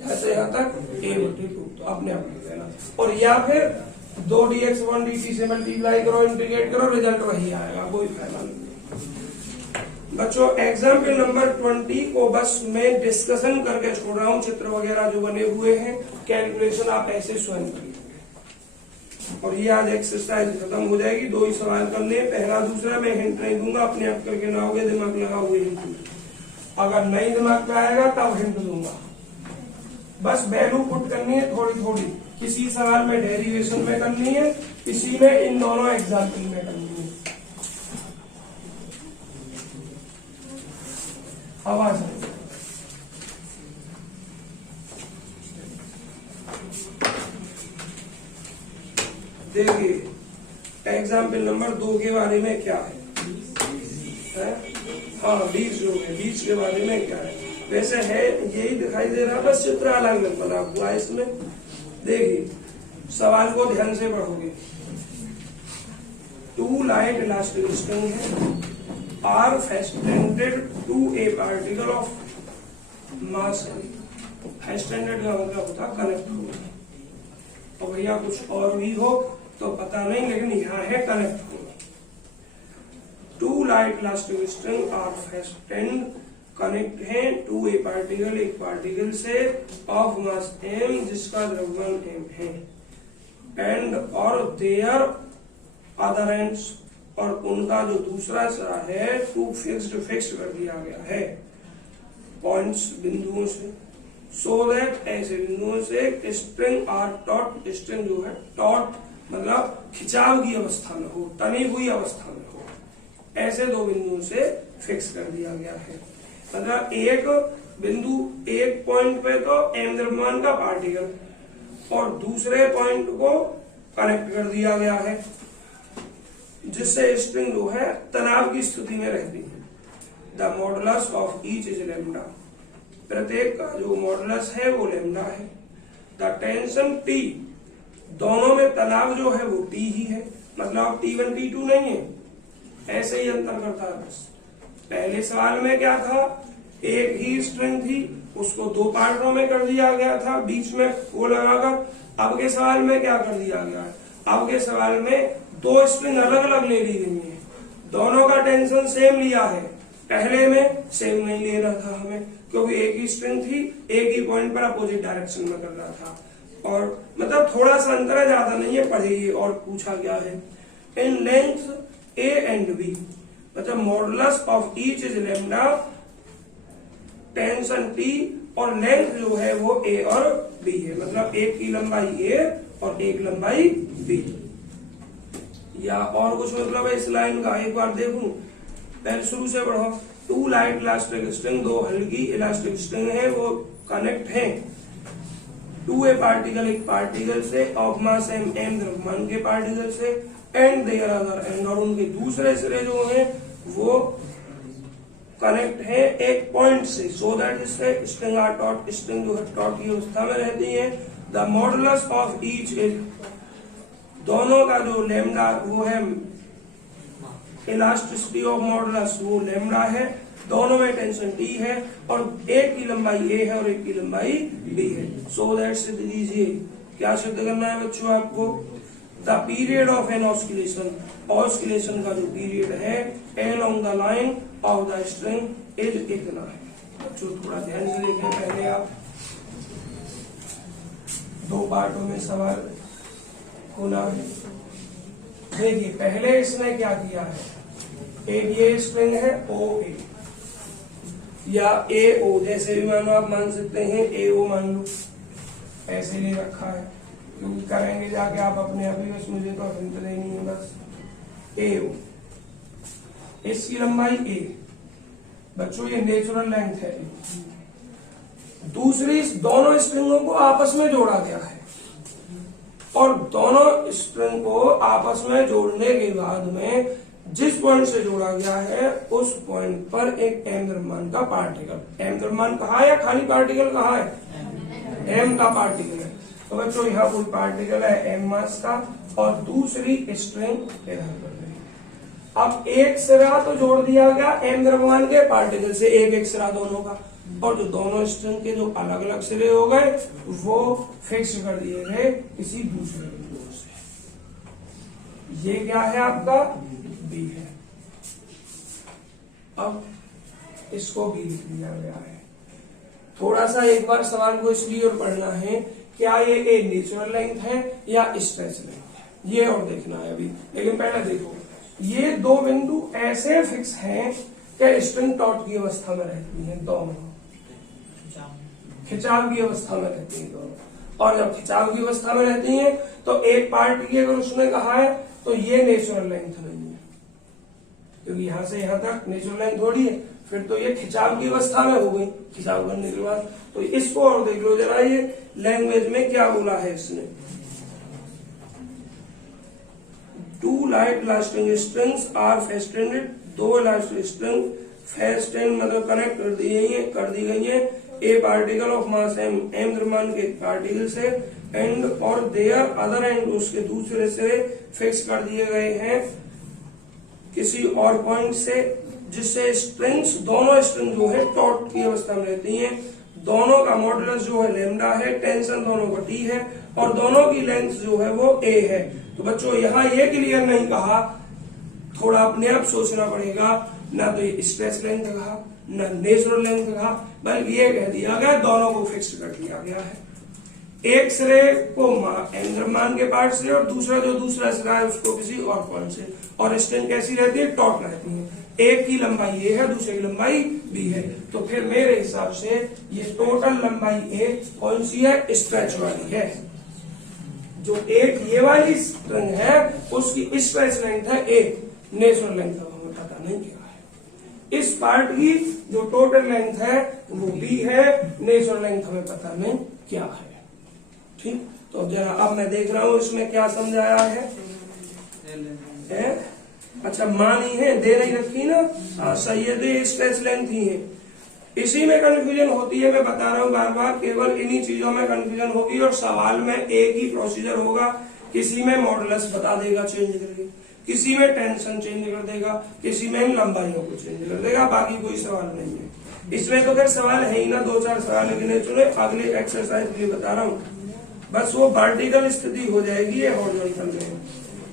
यहाँ से यहाँ तक ए बटे 2, तो अपने आप लिख देना। और या फिर 2 dx 1 dt से मल्टीप्लाई करो, इंटीग्रेट करो, रिजल्ट वही आएगा, कोई फायदा नहीं। बच्चों एग्जाम्पल नंबर 20 को बस मैं डिस्कशन करके छोड़ रहा हूँ, चित्र वगैरह जो बने हुए हैं, कैलकुलेशन आप ऐसे स्वयं करिए। और ये आज एक्सरसाइज खत्म हो जाएगी, 2 ही सवाल करने, पहला दूसरा मैं हिंट नहीं दूंगा, अपने आप करके ना होगे, दिमाग लगा हुए हिंट। अगर नहीं दिमाग पे आएगा तब हिंट दूंगा। बस वैल्यू पुट करनी है थोड़ी थोड़ी, किसी सवाल में डेरिवेशन में करनी है, किसी में इन दोनों एग्जाम्पल में करनी है। आवाज देखिए एग्जाम्पल नंबर 2 के बारे में क्या है? हाँ 20 जो है, 20 के बारे में क्या है? वैसे है यही दिखाई दे रहा, बस चित्र अलग अलग बना हुआ है इसमें। देखिए सवाल को ध्यान से पढ़ोगे। 2 लाइट इलास्टिक स्ट्रिंग है, are fastened to a particle of mass. Fastened का मतलब होता कनेक्ट होना, और भैया कुछ और भी हो तो पता नहीं, लेकिन यहाँ है कनेक्ट होना। 2 light elastic string are fastened connect है टू ए पार्टिकल, एक पार्टिकल से ऑफ मास एम, जिसका द्रव्यमान एम है, एंड और देयर अदर एंड्स, और उनका जो दूसरा सिरा है टू फिक्स कर दिया गया है पॉइंट्स, बिंदुओं से। सो दैट ऐसे बिंदुओं से स्ट्रिंग आर टॉट, स्ट्रिंग जो है टॉट मतलब खिंचाव की अवस्था में हो, तनी हुई अवस्था में हो, ऐसे 2 बिंदुओं से फिक्स कर दिया गया है। मतलब एक बिंदु, एक पॉइंट पे तो एम द्रव्यमान का पार्टिकल, और दूसरे पॉइंट को कनेक्ट कर दिया गया है। जिससे स्ट्रिंग जो है तनाव की स्थिति में रहती है। The modulus of each is lambda, प्रत्येक का जो मॉडुलस है वो लैम्डा है। द टेंशन T, दोनों में तनाव जो है वो T ही है, मतलब T1 T2 नहीं है, ऐसे ही अंतर करता है बस। पहले सवाल में क्या था, एक ही स्ट्रिंग थी, उसको दो पार्टों में कर दिया गया था बीच में वो लगाकर। अब के सवाल में क्या कर दिया गया है, अब के सवाल में दो स्ट्रिंग अलग अलग ले ली गई है, दोनों का टेंशन सेम लिया है। पहले में सेम नहीं लेना था हमें, क्योंकि एक ही स्ट्रिंग थी, एक ही पॉइंट पर अपोजिट डायरेक्शन में करना था। और मतलब थोड़ा सा अंतर है, ज्यादा नहीं है, पढ़िए। और पूछा गया है in length A and B, मतलब modulus of each is lambda, tension T और लेंथ जो है वो A और B है, मतलब एक की लंबाई A और एक लंबाई B। या और कुछ मतलब है इस लाइन का, एक बार देखूं, पहले शुरू से पढ़ो। टू लाइट इलास्टिक स्ट्रिंग, दो हल्की इलास्टिक स्ट्रिंग है, वो कनेक्ट है टू ए पार्टिकल, एक पार्टिकल से, ऑफ मास m, द्रव्यमान के पार्टिकल से, एंड देयर अदर एंड, और उनके दूसरे सिरे जो है वो कनेक्ट है एक पॉइंट से, so that string are taut, string जो है टॉट की अवस्था में रहती है। The modulus of each is, दोनों का जो लैम्डा वो है, इलास्टिसिटी ऑफ मॉडुलस वो लैम्डा है, दोनों में टेंशन T है, और एक की लंबाई A है और एक की लंबाई B है। सो दैट सिद्ध कीजिए, क्या सिद्ध करना है बच्चों आपको, the period of an oscillation, oscillation का जो पीरियड है along the line of the string is इतना है। बच्चों थोड़ा ध्यान से देखें, पहले आप दो पार्टों में सवाल होना है। देखिए पहले इसने क्या किया है, एक ये स्ट्रिंग है OA या AO, जैसे भी मानो आप मान सकते हैं, AO मान लो, ऐसे ले रखा है, क्योंकि करेंगे जाके आप अपने आप ही, बस मुझे तो हिंट देनी है बस। AO, इसकी लंबाई A, बच्चों ये नेचुरल लेंथ है। दूसरी, दोनों स्ट्रिंगों को आपस में जोड़ा गया है, और दोनों स्ट्रिंग को आपस में जोड़ने के बाद में जिस पॉइंट से जोड़ा गया है उस पॉइंट पर एक m द्रव्यमान का पार्टिकल, m द्रव्यमान कहा है या खाली पार्टिकल कहा है, m का पार्टिकल है। तो बच्चों यहाँ कोई पार्टिकल है m मास का, और दूसरी स्ट्रिंग इधर पर है। अब एक सिरा तो जोड़ दिया गया m द्रव्यमान के पार्टिकल से, एक एक सिरा दोनों का, और जो दोनों स्ट्रिंग के जो अलग अलग सिरे हो गए वो फिक्स कर दिए गए किसी दूसरे बिंदु से। ये क्या है आपका B है। अब इसको B लिख दिया गया है। थोड़ा सा एक बार सवाल को इसलिए और पढ़ना है, क्या ये एक नेचुरल लेंथ है या स्ट्रेच लेंथ है, ये और देखना है अभी। लेकिन पहले देखो, ये दो बिंदु ऐसे फिक्स हैं कि स्ट्रिंग टॉट की अवस्था में रहती है, दोनों खिंचाव की अवस्था में रहती है दोनों। और जब खिंचाव की अवस्था में रहती हैं तो एक पार्ट की अगर उसने कहा है तो ये नेचुरल लेंथ नहीं है, क्योंकि यहां से यहां तक नेचुरल लेंथ थोड़ी है, फिर तो ये खिंचाव की अवस्था में हो गई खिंचाव करने के बाद। तो इसको और देख लो जरा, ये लैंग्वेज में क्या बोला है इसने, two light elastic strings are fastened, दो इलास्टिक स्ट्रिंग फेस्टेंड मतलब कनेक्ट कर दी गई है ए पार्टिकल ऑफ मास m, द्रव्यमान के पार्टिकल से, एंड और देयर अदर एंड, उसके दूसरे से फिक्स कर दिए गए हैं किसी और पॉइंट से, जिससे स्ट्रिंग्स, दोनों स्ट्रिंग जो है टॉट की अवस्था में रहती हैं, दोनों का मॉडुलस जो है लैम्डा है, टेंशन दोनों का T है, और दोनों की लेंथ जो है वो A है। तो बच्चों यहाँ ये क्लियर नहीं कहा, थोड़ा अपने आप सोचना पड़ेगा, ना तो ये स्ट्रेच लेंथ कहा ना नेचुरल लेंथ कहा, बल्कि ये कह दिया गया दोनों को फिक्स कर दिया गया है। एक सिरे को द्रव्यमान के पार्ट से, और दूसरा जो दूसरा सिरा है उसको किसी और पॉइंट से, और स्ट्रिंग कैसी रहती है, टॉट रहती है। एक की लंबाई A है, दूसरे की लंबाई B है। तो फिर मेरे हिसाब से ये टोटल लंबाई A कौन सी है, स्ट्रेच वाली है। जो एक ये वाली स्ट्रिंग है उसकी स्ट्रेच लेंथ है A, नेचुरल लेंथ हमें पता नहीं क्या है। इस पार्ट की जो टोटल लेंथ है वो B है, नेचुरल लेंथ हमें पता नहीं क्या है। ठीक, तो जरा अब मैं देख रहा हूं इसमें क्या समझाया है। अच्छा मानी है, दे नहीं रखी ना। हाँ सही है, दे स्ट्रेच लेंथ ही है। इसी में कंफ्यूजन होती है, मैं बता रहा हूँ बार बार, केवल इन्हीं चीजों में कंफ्यूजन होगी। और सवाल में एक ही प्रोसीजर होगा, किसी में मॉडुलस बता देगा चेंज करके, किसी में टेंशन चेंज कर देगा, किसी में लंबाइयों को चेंज कर देगा, बाकी कोई सवाल नहीं है इसमें। तो फिर सवाल है ही ना, 2-4 सवाल गिने चुने। अगले एक्सरसाइज के लिए बता रहा हूँ, बस वो वर्टिकल स्थिति हो जाएगी, ये हॉरिजॉन्टल में।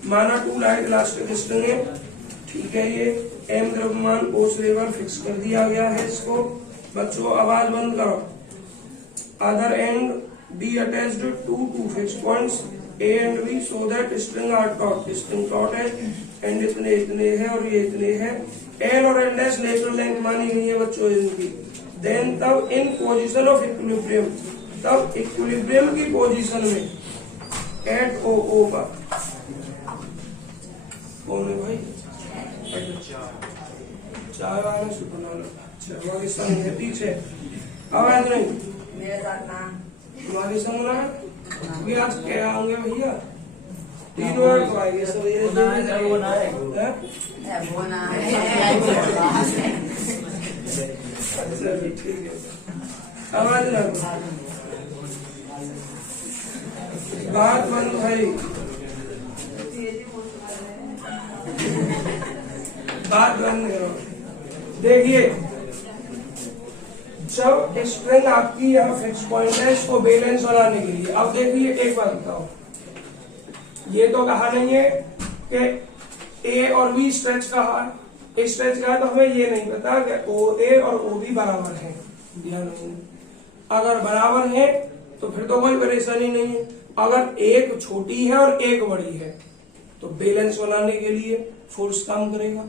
माना 2 लाइट इलास्टिक स्ट्रिंग है, ठीक है, ये m द्रव्यमान O से लेवल फिक्स कर दिया गया है इसको। बच्चों आवाज बंद करो। Other end be attached to 2 fix points A and B so that string are taut। String taut है, एंड इतने है और ये इतने है। L और L डैश नेचुरल लेंथ मानी गई है बच्चों इनकी। देन तब इन पोजीशन ऑफ इक्विलिब्रियम, तब इक्विलिब्रियम की पोजीशन में एट O का कौन है भाई? चाय वाले से बना लो। हमारे संग है पीछे, आवाज नहीं मेरे साथ ना तुम्हारे संग ना भी आज क्या होंगे भैया? 3 वर्ड तो आएंगे सवेरे वो ना है हैं? वो ना है अच्छा जी ठीक है, आवाज ना बात बंद भाई, बात बंद करो। देखिए जब स्ट्रिंग आपकी यहाँ फिक्स पॉइंट है, इसको बैलेंस बनाने के लिए, अब देखिए एक बात बताओ, ये तो कहा नहीं है कि A और B स्ट्रेच कहा, स्ट्रेच कहा, तो हमें ये नहीं पता कि OA और OB बराबर है। ध्यान रखिए, अगर बराबर है तो फिर तो कोई परेशानी नहीं है। अगर एक छोटी है और एक बड़ी है तो बैलेंस बनाने के लिए फोर्स काम करेगा।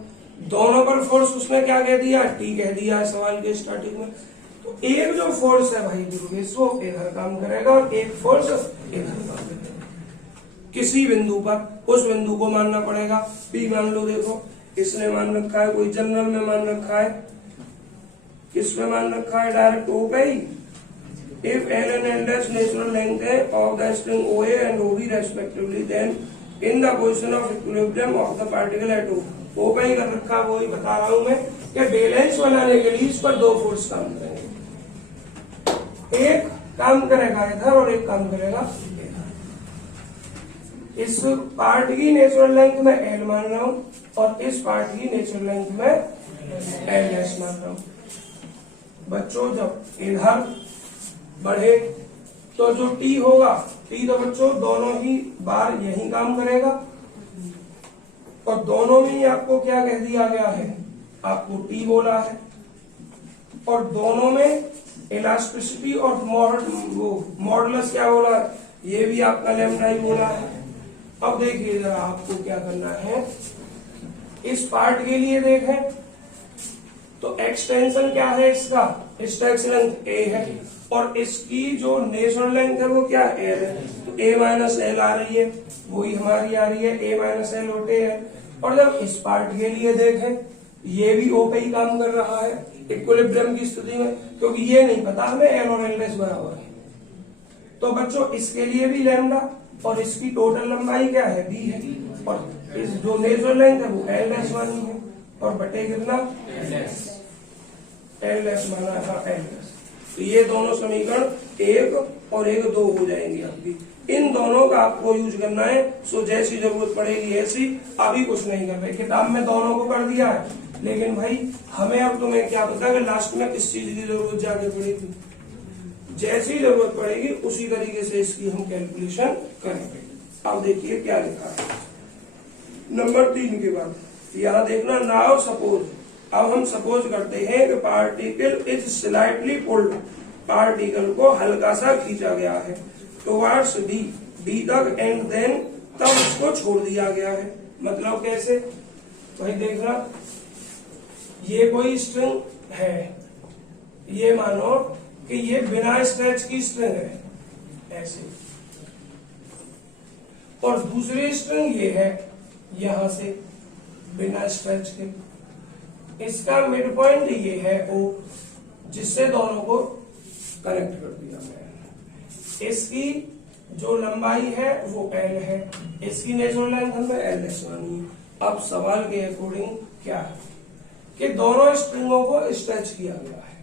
दोनों पर फोर्स उसने क्या कह दिया? T कह दिया है सवाल के स्टार्टिंग में। तो एक जो फोर्स है भाई दुर्गेश, वो इधर काम करेगा और एक फोर्स इधर काम करेगा किसी बिंदु पर। उस बिंदु को मानना पड़ेगा P मान लो। देखो इसने मान रखा है, कोई जनरल में मान रखा है, किसमें मान रखा है? डायरेक्ट O पे ही। If L and L dash natural length of the string OA and OB respectively, then in the position of equilibrium of the particle at O पे ही कर रखा, वो ही बता रहा हूं मैं कि बैलेंस बनाने के लिए इस पर 2 फोर्स काम करेंगे। एक काम करेगा इधर और एक काम करेगा इधर। इस पार्ट की नेचुरल लेंथ में L मान रहा हूं और इस पार्ट की नेचुरल लेंथ में L डैश मान रहा हूं। बच्चों जब इधर बढ़े तो जो T होगा, T तो बच्चों दोनों ही बार यही काम करेगा और दोनों में ही आपको क्या कह दिया गया है? आपको T बोला है। और दोनों में इलास्टिसिटी और मॉडुलस क्या बोला है? ये भी आपका लैम्डा ही बोला है। अब देखिए जरा आपको क्या करना है, इस पार्ट के लिए देखें तो एक्सटेंशन क्या है इसका? स्ट्रेच लेंथ A है और इसकी जो नेचुरल लेंथ है वो क्या है? L है। तो A माइनस L आ रही है, वही हमारी आ रही है, A माइनस L होते हैं। और जब इस पार्ट के लिए देखें, ये भी O पे ही काम कर रहा है इक्विलिब्रियम की स्थिति में, क्योंकि ये नहीं पता हमें L और L डैश बराबर है। तो बच्चों इसके लिए भी लैम्डा और इसकी टोटल लंबाई क्या है? B है और इस जो नेचुरल लेंथ है वो L डैश मानी है और बटे कितना? L डैश माना है, L डैश। तो ये दोनों समीकरण 1 और 1 2 हो जाएंगे आपकी। इन दोनों का आपको यूज करना है। सो जैसी जरूरत पड़ेगी ऐसी, अभी कुछ नहीं कर रहे, किताब में दोनों को कर दिया है, लेकिन भाई हमें अब तुम्हें क्या पता कि लास्ट में किस चीज की जरूरत जाके पड़ेगी। जैसी जरूरत पड़ेगी उसी तरीके से इसकी हम कैलकुलेशन करेंगे। अब देखिए क्या लिखा है नंबर 3 के बाद, यहाँ देखना। नाउ सपोज, अब हम सपोज करते हैं कि particle is slightly pulled, particle को हल्का सा खींचा गया है टुवर्ड्स डी तक एंड देन तब उसको छोड़ दिया गया है। मतलब कैसे भाई? देखना, ये कोई स्ट्रिंग है, ये मानो कि ये बिना स्ट्रेच की स्ट्रिंग है ऐसे, और दूसरी स्ट्रिंग ये है यहां से बिना स्ट्रेच के। इसका मिड पॉइंट ये है O, जिससे दोनों को कनेक्ट कर दिया गया है। इसकी जो लंबाई है वो L है, इसकी नेचुरल लेंथ हमें L डैश मानी है। अब सवाल के अकॉर्डिंग क्या है कि दोनों स्ट्रिंगों को स्ट्रेच किया गया है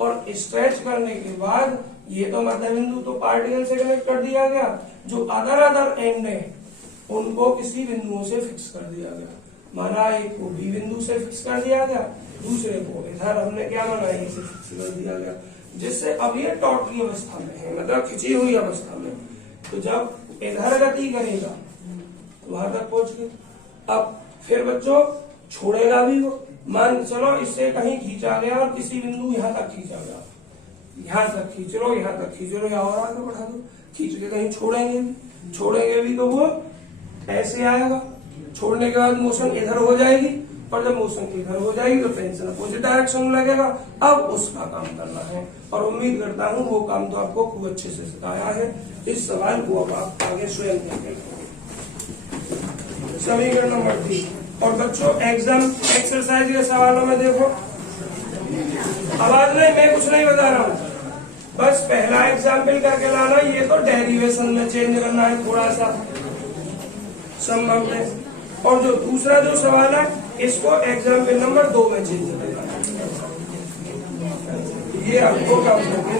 और स्ट्रेच करने के बाद ये तो मध्य बिंदु तो पार्टिकल से कनेक्ट कर दिया गया, जो अदर एंड है उनको किसी बिंदुओं से फिक्स कर दिया गया। माना एक को बी बिंदु से फिक्स कर दिया गया, दूसरे को इधर हमने क्या माना ए से फिक्स कर दिया गया, जिससे अब ये टॉटली अवस्था में है, मतलब खिंची हुई अवस्था में। तो जब इधर गति करेगा तो वहां तक पहुंच गए। अब फिर बच्चों छोड़ेगा भी वो, मान चलो इससे कहीं खींचा गया और किसी बिंदु यहाँ तक खींचा गया, यहाँ तक खींच लो, यहाँ तक खींच लो या और आगे बढ़ा दो, खींच के कहीं छोड़ेंगे भी तो वो ऐसे आएगा। छोड़ने के बाद मोशन इधर हो जाएगी और जब मोशन इधर हो जाएगी तो टेंशन अपोजिट डायरेक्शन में लगेगा। अब उसका काम करना है और उम्मीद करता हूँ वो काम तो आपको खूब अच्छे से सिखाया है। इस सवाल को अब आप आगे स्वयं देखें। समीकरण नंबर 3। और बच्चों एग्जाम एक्सरसाइज के सवालों में देखो, आवाज नहीं, मैं कुछ नहीं बता रहा हूँ, बस पहला एग्जाम्पल करके लाना। ये तो डेरिवेशन में चेंज करना है थोड़ा सा संभव है, और जो दूसरा जो सवाल है इसको एग्जाम्पल नंबर 2 में चेंज करना है। ये आपको काम करके